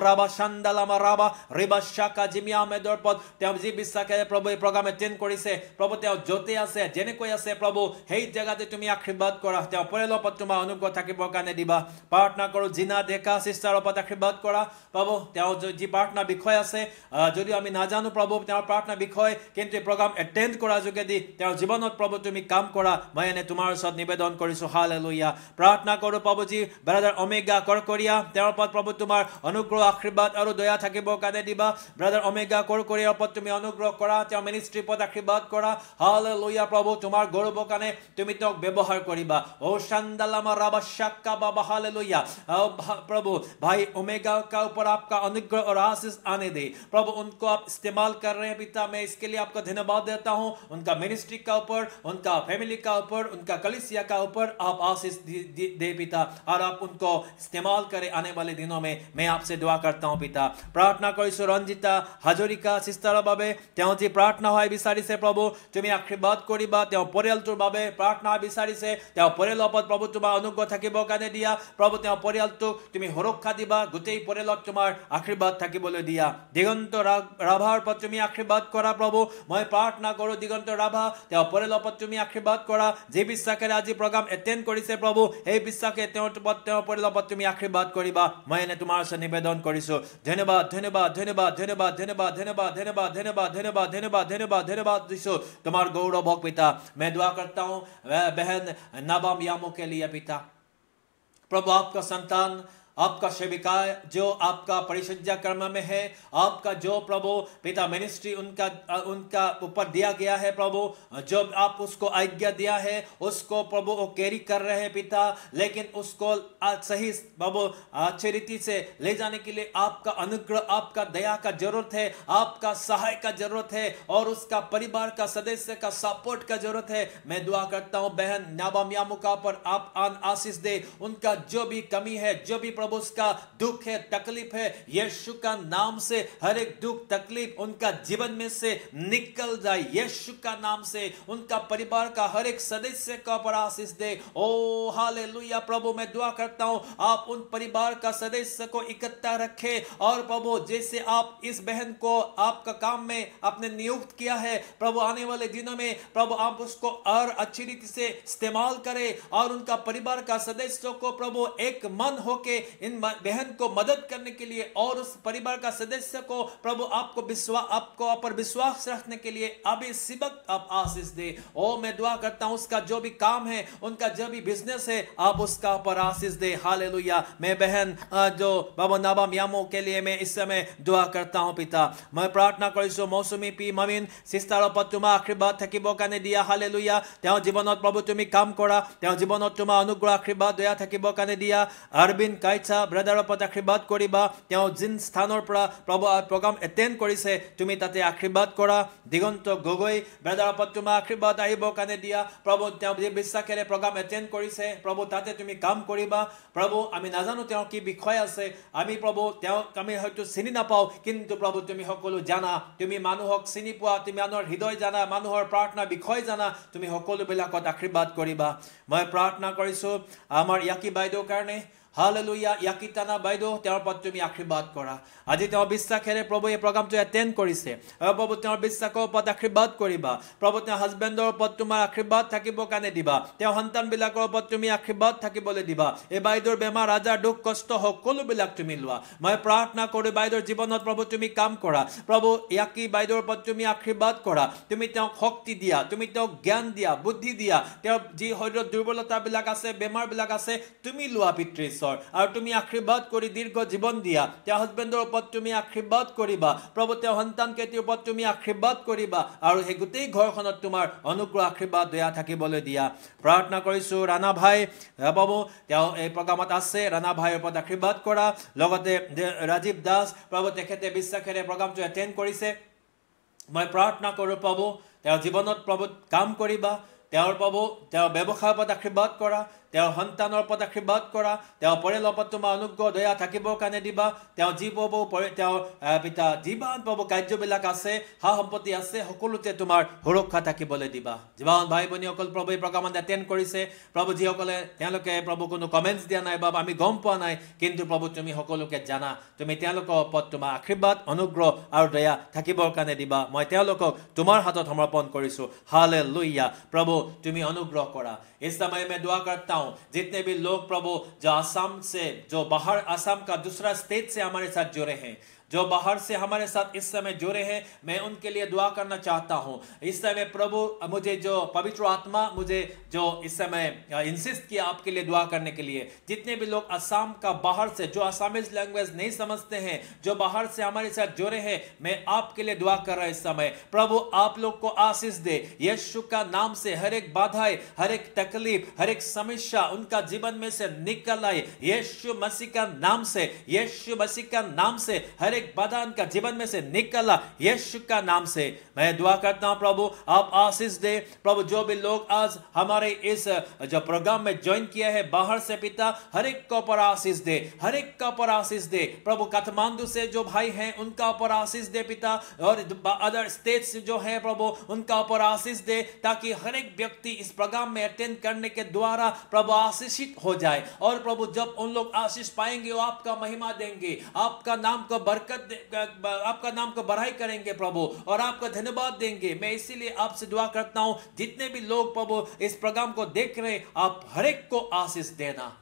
ৰাবা শান্দালামা ৰাবা ৰিবা শাকা জিমি আহমেদৰ ওপৰত তেওঁ যি বিশ্বাসেৰে প্ৰভু এই প্ৰগ্ৰাম এটেণ্ড কৰিছে প্ৰভু তেওঁ য'তে আছে যেনেকৈ আছে প্ৰভু সেই জেগাতে তুমি আশীৰ্বাদ কৰা তেওঁ পৰিয়ালৰ ওপৰত তোমাৰ অনুগ্ৰহ থাকিবৰ কাৰণে দিবা প্ৰাৰ্থনা কৰোঁ জিনা ডেকা চিষ্টাৰৰ ওপৰত আশীৰ্বাদ কৰা প্ৰভু তেওঁ যি প্ৰাৰ্থনা বিষয় আছে যদিও আমি নাজানো প্ৰভু তেওঁৰ প্ৰাৰ্থনা বিষয় কিন্তু এই প্ৰগ্ৰাম এটেণ্ড কৰাৰ যোগেদি তেওঁৰ জীৱনত প্ৰভু তুমি কাম কৰা মই এনে তোমাৰ ওচৰত নিবেদন কৰিছোঁ হালেলুয়া প্ৰাৰ্থনা কৰোঁ প্ৰভু যি ব্ৰাদাৰ অমেগা কৰকৰীয়া তেওঁৰ ওপৰত প্ৰভু তোমাৰ অনুগ্ৰহ আশীৰ্বাদ আৰু দয়া থাকিবৰ কাৰণে দিবা ব্ৰাদাৰ অমেগা কৰকৰীয়াৰ ওপৰত তুমি অনুগ্ৰহ কৰা তেওঁৰ মিনিষ্ট্ৰীৰ ওপৰত আশীৰ্বাদ কৰা হালেলুয়া প্ৰভু তোমাৰ গৌৰৱৰ কাৰণে তুমি তেওঁক ব্যৱহাৰ কৰিবা शांदालामा राबा शक्का बाबा हालेलुया प्रभु भाई ओमेगा का ऊपर आपका अनुग्रह और आशीष आने दे प्रभु उनको आप इस्तेमाल कर रहे हैं पिता मैं इसके लिए आपका धन्यवाद देता हूं उनका मिनिस्ट्री का ऊपर उनका फैमिली का ऊपर उनका कलीसिया का ऊपर आप आशीष दे पिता और आप उनको इस्तेमाल करें आने वाले दिनों में मैं आपसे दुआ करता हूं पिता प्रार्थना करिছো रंजिता हाजरिका सिस्टाৰৰ বাবে তেওঁ যি প্ৰাৰ্থনা হয় বিচাৰিছে প্ৰভু তুমি আশীৰ্বাদ কৰিবা তেওঁ পৰিয়ালটোৰ বাবে প্ৰাৰ্থনা বিচাৰিছে তেওঁ পৰিয়ালৰ ওপৰত প্ৰভু তোমাৰ অনুগ্ৰহ থাকিবৰ কাৰণে দিয়া প্ৰভু তেওঁ পৰিয়ালটোক তুমি সুৰক্ষা দিবা গোটেই পৰিয়ালত তোমাৰ আশীৰ্বাদ থাকিবলৈ দিয়া দিগন্ত ৰাভাৰ ওপৰত তুমি আশীৰ্বাদ কৰা প্ৰভু মই প্ৰাৰ্থনা কৰোঁ দিগন্ত ৰাভা তেওঁ পৰিয়ালৰ ওপৰত তুমি আশীৰ্বাদ কৰা যি বিশ্বাসেৰে আজি প্ৰগ্ৰাম এটেণ্ড কৰিছে প্ৰভু এই বিশ্বাসে তেওঁৰ ওপৰত তেওঁৰ পৰিয়ালৰ ওপৰত তুমি আশীৰ্বাদ কৰিবা মই এনে তোমাৰ ওচৰত নিবেদন কৰিছোঁ ধন্যবাদ ধন্যবাদ ধন্যবাদ ধন্যবাদ ধন্যবাদ ধন্যবাদ ধন্যবাদ ধন্যবাদ ধন্যবাদ ধন্যবাদ धन्यवाद धन्यवाद दिसो तुम्हार गौरव हो पिता मैं दुआ करता हूँ बहन नाबाम यामों के लिए पिता प्रभु आपका संतान आपका सेविका जो आपका परिचर्या कर्म में है आपका जो प्रभु पिता मिनिस्ट्री उनका ऊपर दिया गया है प्रभु जो आप उसको आज्ञा दिया है उसको प्रभु वो कैरी कर रहे हैं पिता लेकिन उसको सही प्रभु अच्छी रीति से ले जाने के लिए आपका अनुग्रह आपका दया का जरूरत है आपका सहाय का जरूरत है और उसका परिवार का सदस्य का सपोर्ट का जरूरत है मैं दुआ करता हूँ बहन नाबाम यामुका पर आप आशीष दे उनका जो भी कमी है जो भी प्रभु उसका दुख है तकलीफ है यीशु का नाम से हर एक दुख तकलीफ उनका जीवन में से निकल जाए यीशु का नाम से उनका परिवार का हर एक सदस्य का पर आशीष दे ओ हालेलुया प्रभु मैं दुआ करता हूं आप उन परिवार का सदस्य को इकट्ठा रखे और प्रभु जैसे आप इस बहन को आपका काम में आपने नियुक्त किया है प्रभु आने वाले दिनों में प्रभु आप उसको और अच्छी रीति से इस्तेमाल करें और उनका परिवार का सदस्यों को प्रभु एक मन होके इन बहन को मदद करने के लिए और उस परिवार का सदस्य को प्रभु आपको पर विश्वास रखने के लिए अभी इसी वक्त आप आशीष दे। ओ मैं दुआ करता हूं उसका जो भी काम है, उनका जो भी बिजनेस है, आप उसका पर आशीष दे। हालेलुया। मैं बहन जो बाबा नाबा मियामो के लिए मैं इस समय दुआ करता हूं पिता। मैं प्रार्थना करिছো मौसुमी পি মামিন সিস্টাৰৰ ওপৰত তোমাৰ আশীৰ্বাদ থাকিবৰ কাৰণে দিয়া। হালেলুয়া। তেওঁ জীৱনত প্ৰভু তুমি কাম কৰা, তেওঁ জীৱনত তোমাৰ অনুগ্ৰহ আশীৰ্বাদ দয়া থাকিবৰ কাৰণে দিয়া। আৰবিন কাইছা ব্ৰাদাৰৰ ওপৰত আশীৰ্বাদ কৰিবা। তেওঁ জিন স্থানৰ পৰা প্ৰভু প্ৰগ্ৰাম এটেণ্ড কৰিছে, তুমি তাতে আশীৰ্বাদ কৰা। দিগন্ত গগৈ ব্ৰাদাৰৰ ওপৰত তোমাৰ আশীৰ্বাদ আহিবৰ কাৰণে দিয়া। প্ৰভু তেওঁ যে বিশ্বাসেৰে প্ৰগ্ৰাম এটেণ্ড কৰিছে, প্ৰভু তাতে তুমি কাম কৰিবা। প্ৰভু আমি নাজানো তেওঁ কি বিষয় আছে, আমি প্ৰভু তেওঁক আমি হয়তো চিনি নাপাওঁ, কিন্তু প্ৰভু তুমি সকলো জানা। তুমি মানুহক চিনি পোৱা, তুমি মানুহৰ হৃদয় জানা, মানুহৰ প্ৰাৰ্থনাৰ বিষয় জানা, তুমি সকলোবিলাকত আশীৰ্বাদ কৰিবা। মই প্ৰাৰ্থনা কৰিছো আমাৰ ইয়াকি বাইদেউৰ কাৰণে। হালেলুয়া। ইয়াকিতানা বাইদেউ তেওঁৰ ওপৰত তুমি আশীৰ্বাদ কৰা। আজি তেওঁ বিশ্বাসেৰে প্ৰভু এই প্ৰগ্ৰামটো এটেণ্ড কৰিছে, প্ৰভু তেওঁৰ বিশ্বাসৰ ওপৰত আশীৰ্বাদ কৰিবা। প্ৰভু তেওঁৰ হাজবেণ্ডৰ ওপৰত তোমাৰ আশীৰ্বাদ থাকিবৰ কাৰণে দিবা। তেওঁ সন্তানবিলাকৰ ওপৰত তুমি আশীৰ্বাদ থাকিবলৈ দিবা। এই বাইদেউৰ বেমাৰ আজাৰ দুখ কষ্ট সকলোবিলাক তুমি লোৱা। মই প্ৰাৰ্থনা কৰোঁ বাইদেউৰ জীৱনত প্ৰভু তুমি কাম কৰা। প্ৰভু ইয়াকি বাইদেউৰ ওপৰত তুমি আশীৰ্বাদ কৰা। তুমি তেওঁক শক্তি দিয়া, তুমি তেওঁক জ্ঞান দিয়া, বুদ্ধি দিয়া। তেওঁৰ যি শৰীৰত দুৰ্বলতাবিলাক আছে, বেমাৰবিলাক আছে, তুমি লোৱা পিতৃ ঈশ্বৰ। আৰু তুমি আশীৰ্বাদ কৰি দীৰ্ঘ জীৱন দিয়া। তেওঁৰ হাজবেণ্ডৰ ওপৰত তুমি আশীৰ্বাদ কৰিবা। প্ৰভু তেওঁৰ সন্তান কেইটিৰ ওপৰত তুমি আশীৰ্বাদ কৰিবা। আৰু সেই গোটেই ঘৰখনত তোমাৰ অনুগ্ৰহ আশীৰ্বাদ দয়া থাকিবলৈ দিয়া। প্ৰাৰ্থনা কৰিছো ৰাণা ভাই প্ৰভু তেওঁ এই প্ৰগ্ৰামত আছে, ৰাণা ভাইৰ ওপৰত আশীৰ্বাদ কৰা। লগতে ৰাজীৱ দাস প্ৰভু তেখেতে বিশ্বাসেৰে প্ৰগ্ৰামটো এটেণ্ড কৰিছে। মই প্ৰাৰ্থনা কৰোঁ প্ৰভু তেওঁৰ জীৱনত প্ৰভু কাম কৰিবা। তেওঁৰ প্ৰভু তেওঁৰ ব্যৱসায়ৰ ওপৰত আশীৰ্বাদ কৰা, তেওঁৰ সন্তানৰ ওপৰত আশীৰ্বাদ কৰা, তেওঁৰ পৰিয়ালৰ ওপৰত তোমাৰ অনুগ্ৰহ দয়া থাকিবৰ কাৰণে দিবা। তেওঁ যি প্ৰভু তেওঁৰ পিতা যিমান প্ৰভু কাৰ্যবিলাক আছে, সা সম্পত্তি আছে, সকলোতে তোমাৰ সুৰক্ষা থাকিবলৈ দিবা। যিমান ভাই ভনীসকল প্ৰভু এই প্ৰগ্ৰামত এটেণ্ড কৰিছে, প্ৰভু যিসকলে তেওঁলোকে প্ৰভু কোনো কমেণ্টছ দিয়া নাই বা আমি গম পোৱা নাই, কিন্তু প্ৰভু তুমি সকলোকে জানা। তুমি তেওঁলোকৰ ওপৰত তোমাৰ আশীৰ্বাদ অনুগ্ৰহ আৰু দয়া থাকিবৰ কাৰণে দিবা। মই তেওঁলোকক তোমাৰ হাতত সমৰ্পণ কৰিছোঁ। হালেলুয়া। প্ৰভু তুমি अनुग्रह करा। इस समय मैं दुआ करता हूँ जितने भी लोग प्रभु जो आसाम से, जो बाहर आसाम का दूसरा स्टेट से हमारे साथ जुड़े हैं, जो बाहर से हमारे साथ इस समय जुड़े हैं, मैं उनके लिए दुआ करना चाहता हूँ। इस समय प्रभु मुझे जो पवित्र आत्मा मुझे जो इस समय इंसिस्ट किया आपके लिए दुआ करने के लिए, जितने भी लोग असम का बाहर से जो असमीज लैंग्वेज नहीं समझते हैं, जो बाहर से हमारे साथ जुड़े हैं, मैं आपके लिए दुआ कर रहा हूँ। इस समय प्रभु आप लोग को आशीष दे। यीशु का नाम से हर एक बाधाएं, हर एक तकलीफ, हर एक समस्या उनका जीवन में से निकल आए। यीशु मसीह का नाम से, यीशु मसीह का नाम से हर एक बाधा उनका जीवन में से निकला यीशु का नाम से। मैं दुआ करता हूं प्रभु आप आशीष दे। प्रभु जो भी लोग आज हमारे इस जो प्रोग्राम में ज्वाइन किया है बाहर से, पिता हर एक को पर आशीष दे, हर एक का पर आशीष दे। प्रभु काठमांडू से जो भाई हैं उनका पर आशीष दे पिता, और अदर स्टेट्स जो है प्रभु उनका पर आशीष दे, ताकि हर एक व्यक्ति इस प्रोग्राम में अटेंड करने के द्वारा प्रभु आशीषित हो जाए। और प्रभु जब उन लोग आशीष पाएंगे वो आपका महिमा देंगे, आपका नाम को आपका नाम को बढ़ाई करेंगे प्रभु, और आपका धन्यवाद देंगे। मैं इसीलिए आपसे दुआ करता हूं जितने भी लोग प्रभु इस प्रोग्राम को देख रहे हैं, आप हर एक को आशीष देना।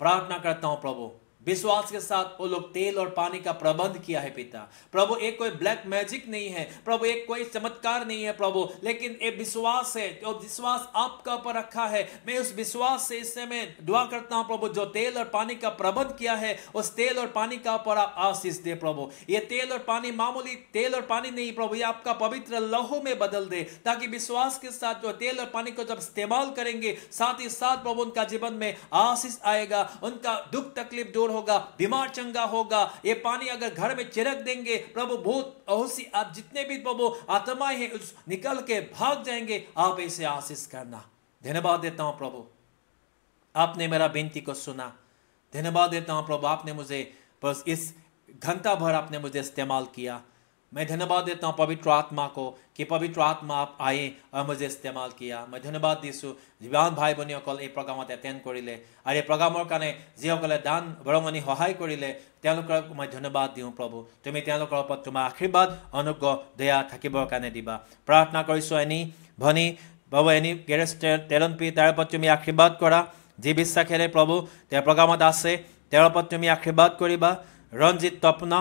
प्रार्थना करता हूं प्रभु विश्वास के साथ वो लोग तेल और पानी का प्रबंध किया है पिता। प्रभु एक कोई ब्लैक मैजिक नहीं है प्रभु, एक कोई चमत्कार नहीं है प्रभु, लेकिन एक विश्वास है, जो विश्वास आपका ऊपर रखा है। मैं उस विश्वास से इस समय दुआ करता हूं प्रभु जो तेल और पानी का प्रबंध किया है, उस तेल और पानी का ऊपर आप आशीष दे प्रभु। ये तेल और पानी मामूली तेल और पानी नहीं प्रभु, ये आपका पवित्र लहू में बदल दे, ताकि विश्वास के साथ जो तेल और पानी को जब इस्तेमाल करेंगे, साथ ही साथ प्रभु उनका जीवन में आशीष आएगा, उनका दुख तकलीफ दूर होगा, बीमार चंगा होगा। ये पानी अगर घर में छिड़क देंगे प्रभु, भूत अहुसी आप जितने भी प्रभु आत्माएं हैं निकल के भाग जाएंगे। आप ऐसे आशीष करना। धन्यवाद देता हूं प्रभु आपने मेरा बेनती को सुना। धन्यवाद देता हूं प्रभु आपने मुझे बस इस घंटा भर आपने मुझे इस्तेमाल किया। मैं धन्यवाद देता हूँ पवित्र आत्मा को कि पवित्र आत्मा आप आए और मुझे इस्तेमाल किया। मैं धन्यवाद दिছোঁ যিমান ভাই ভনীসকল এই প্ৰগ্ৰামত এটেণ্ড কৰিলে আৰু এই প্ৰগ্ৰামৰ কাৰণে যিসকলে দান বৰঙণি সহায় কৰিলে তেওঁলোকক মই ধন্যবাদ দিওঁ প্ৰভু। তুমি তেওঁলোকৰ ওপৰত তোমাৰ আশীৰ্বাদ অনুগ্ৰহ দয়া থাকিবৰ কাৰণে দিবা। প্ৰাৰ্থনা কৰিছোঁ এনি ভনী বাবু এনি গেৰেজ তেলন পি তাৰ ওপৰত তুমি আশীৰ্বাদ কৰা। যি বিশ্বাসেৰে প্ৰভু তেওঁ প্ৰগ্ৰামত আছে তেওঁৰ ওপৰত তুমি আশীৰ্বাদ কৰিবা। ৰঞ্জিত তপন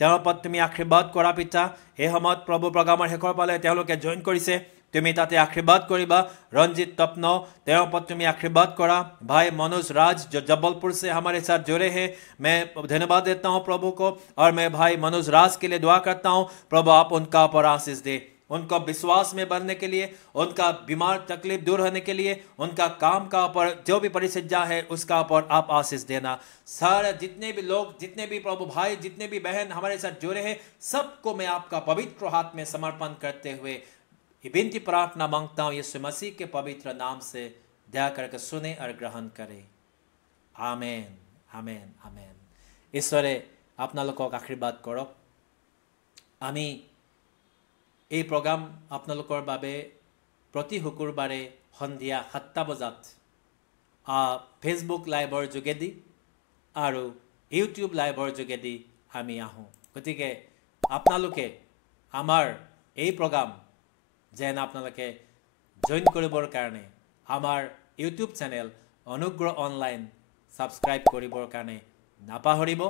তেওঁৰ ওপৰত তুমি আশীৰ্বাদ কৰা পিতা। এই সময়ত প্ৰভু প্ৰগ্ৰামৰ শেষৰ ফালে তেওঁলোকে জইন কৰিছে, তুমি তাতে আশীৰ্বাদ কৰিবা। रंजीत तपनो तेरे पर तुम्हें आशीर्वाद करा। भाई मनोज राज जो जबलपुर से हमारे साथ जुड़े हैं, मैं धन्यवाद देता हूं प्रभु को, और मैं भाई मनोज राज के लिए दुआ करता हूं प्रभु आप उनका पर आशीष दे, उनका विश्वास में बढ़ने के लिए, उनका बीमार तकलीफ दूर होने के लिए, उनका काम का पर जो भी परिचर्या है उसका पर आप आशीष देना। सारे जितने भी लोग, जितने भी प्रभु भाई, जितने भी बहन हमारे साथ जुड़े हैं, सबको मैं आपका पवित्र हाथ में समर्पण करते हुए विनती प्रार्थना मांगता हूं यीशु मसीह के पवित्र नाम से, दया करके सुने और ग्रहण करे। आमेन आमेन आमेन। ईश्वरे आपनालोকক आशीर्वाद करक। आमी এই প্ৰগ্ৰাম আপোনালোকৰ বাবে প্ৰতি শুকুৰবাৰে সন্ধিয়া 7টা বজাত ফেচবুক লাইভৰ যোগেদি আৰু ইউটিউব লাইভৰ যোগেদি আমি আহোঁ। গতিকে আপোনালোকে আমাৰ এই প্ৰগ্ৰাম যেন আপোনালোকে জইন কৰিবৰ কাৰণে আমাৰ ইউটিউব চেনেল অনুগ্ৰহ অনলাইন সাবস্ক্ৰাইব কৰিবৰ কাৰণে নাপাহৰিব।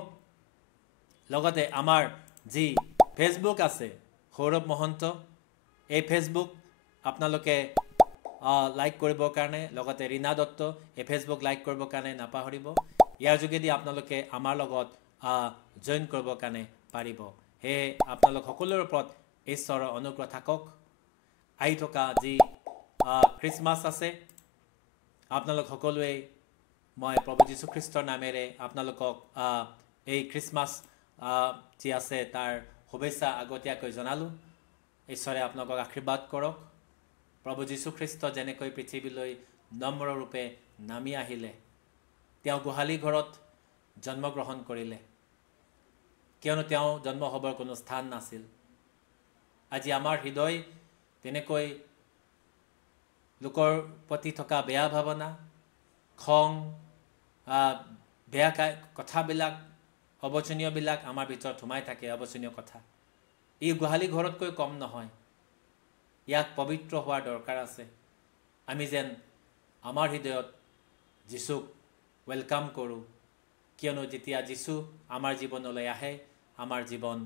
লগতে আমাৰ যি ফেচবুক আছে সৌৰভ মহন্ত, এই ফেচবুক আপোনালোকে লাইক কৰিবৰ কাৰণে, লগতে ৰীনা দত্ত এই ফেচবুক লাইক কৰিবৰ কাৰণে নাপাহৰিব। ইয়াৰ যোগেদি আপোনালোকে আমাৰ লগত জইন কৰিবৰ কাৰণে পাৰিব। সেয়ে আপোনালোক সকলোৰে ওপৰত ঈশ্বৰৰ অনুগ্ৰহ থাকক। আহি থকা যি খ্ৰীষ্টমাছ আছে, আপোনালোক সকলোৱে মই প্ৰভু যীশুখ্ৰীষ্টৰ নামেৰে আপোনালোকক এই খ্ৰীষ্টমাছ যি আছে তাৰ শুভেচ্ছা আগতীয়াকৈ জনালোঁ। ঈশ্বৰে আপোনালোকক আশীৰ্বাদ কৰক। প্ৰভু যীশুখ্ৰীষ্ট যেনেকৈ পৃথিৱীলৈ নম্ৰ ৰূপে নামি আহিলে, তেওঁ গোহালি ঘৰত জন্মগ্ৰহণ কৰিলে, কিয়নো তেওঁ জন্ম হ'বৰ কোনো স্থান নাছিল। আজি আমাৰ হৃদয় তেনেকৈ লোকৰ প্ৰতি থকা বেয়া ভাৱনা, খং, বেয়া কথাবিলাক, অবচনীয়বিলাক আমাৰ ভিতৰত সোমাই থাকে। অবচনীয় কথা এই গোহালি ঘৰতকৈ কম নহয়। ইয়াক পবিত্ৰ হোৱাৰ দৰকাৰ আছে। আমি যেন আমাৰ হৃদয়ত যীশুক ৱেলকাম কৰোঁ, কিয়নো যেতিয়া যীশু আমাৰ জীৱনলৈ আহে আমাৰ জীৱন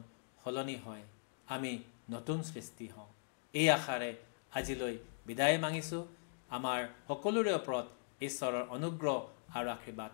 সলনি হয়, আমি নতুন সৃষ্টি হওঁ। এই আশাৰে আজিলৈ বিদায় মাগিছোঁ। আমাৰ সকলোৰে ওপৰত ঈশ্বৰৰ অনুগ্ৰহ আৰু আশীৰ্বাদ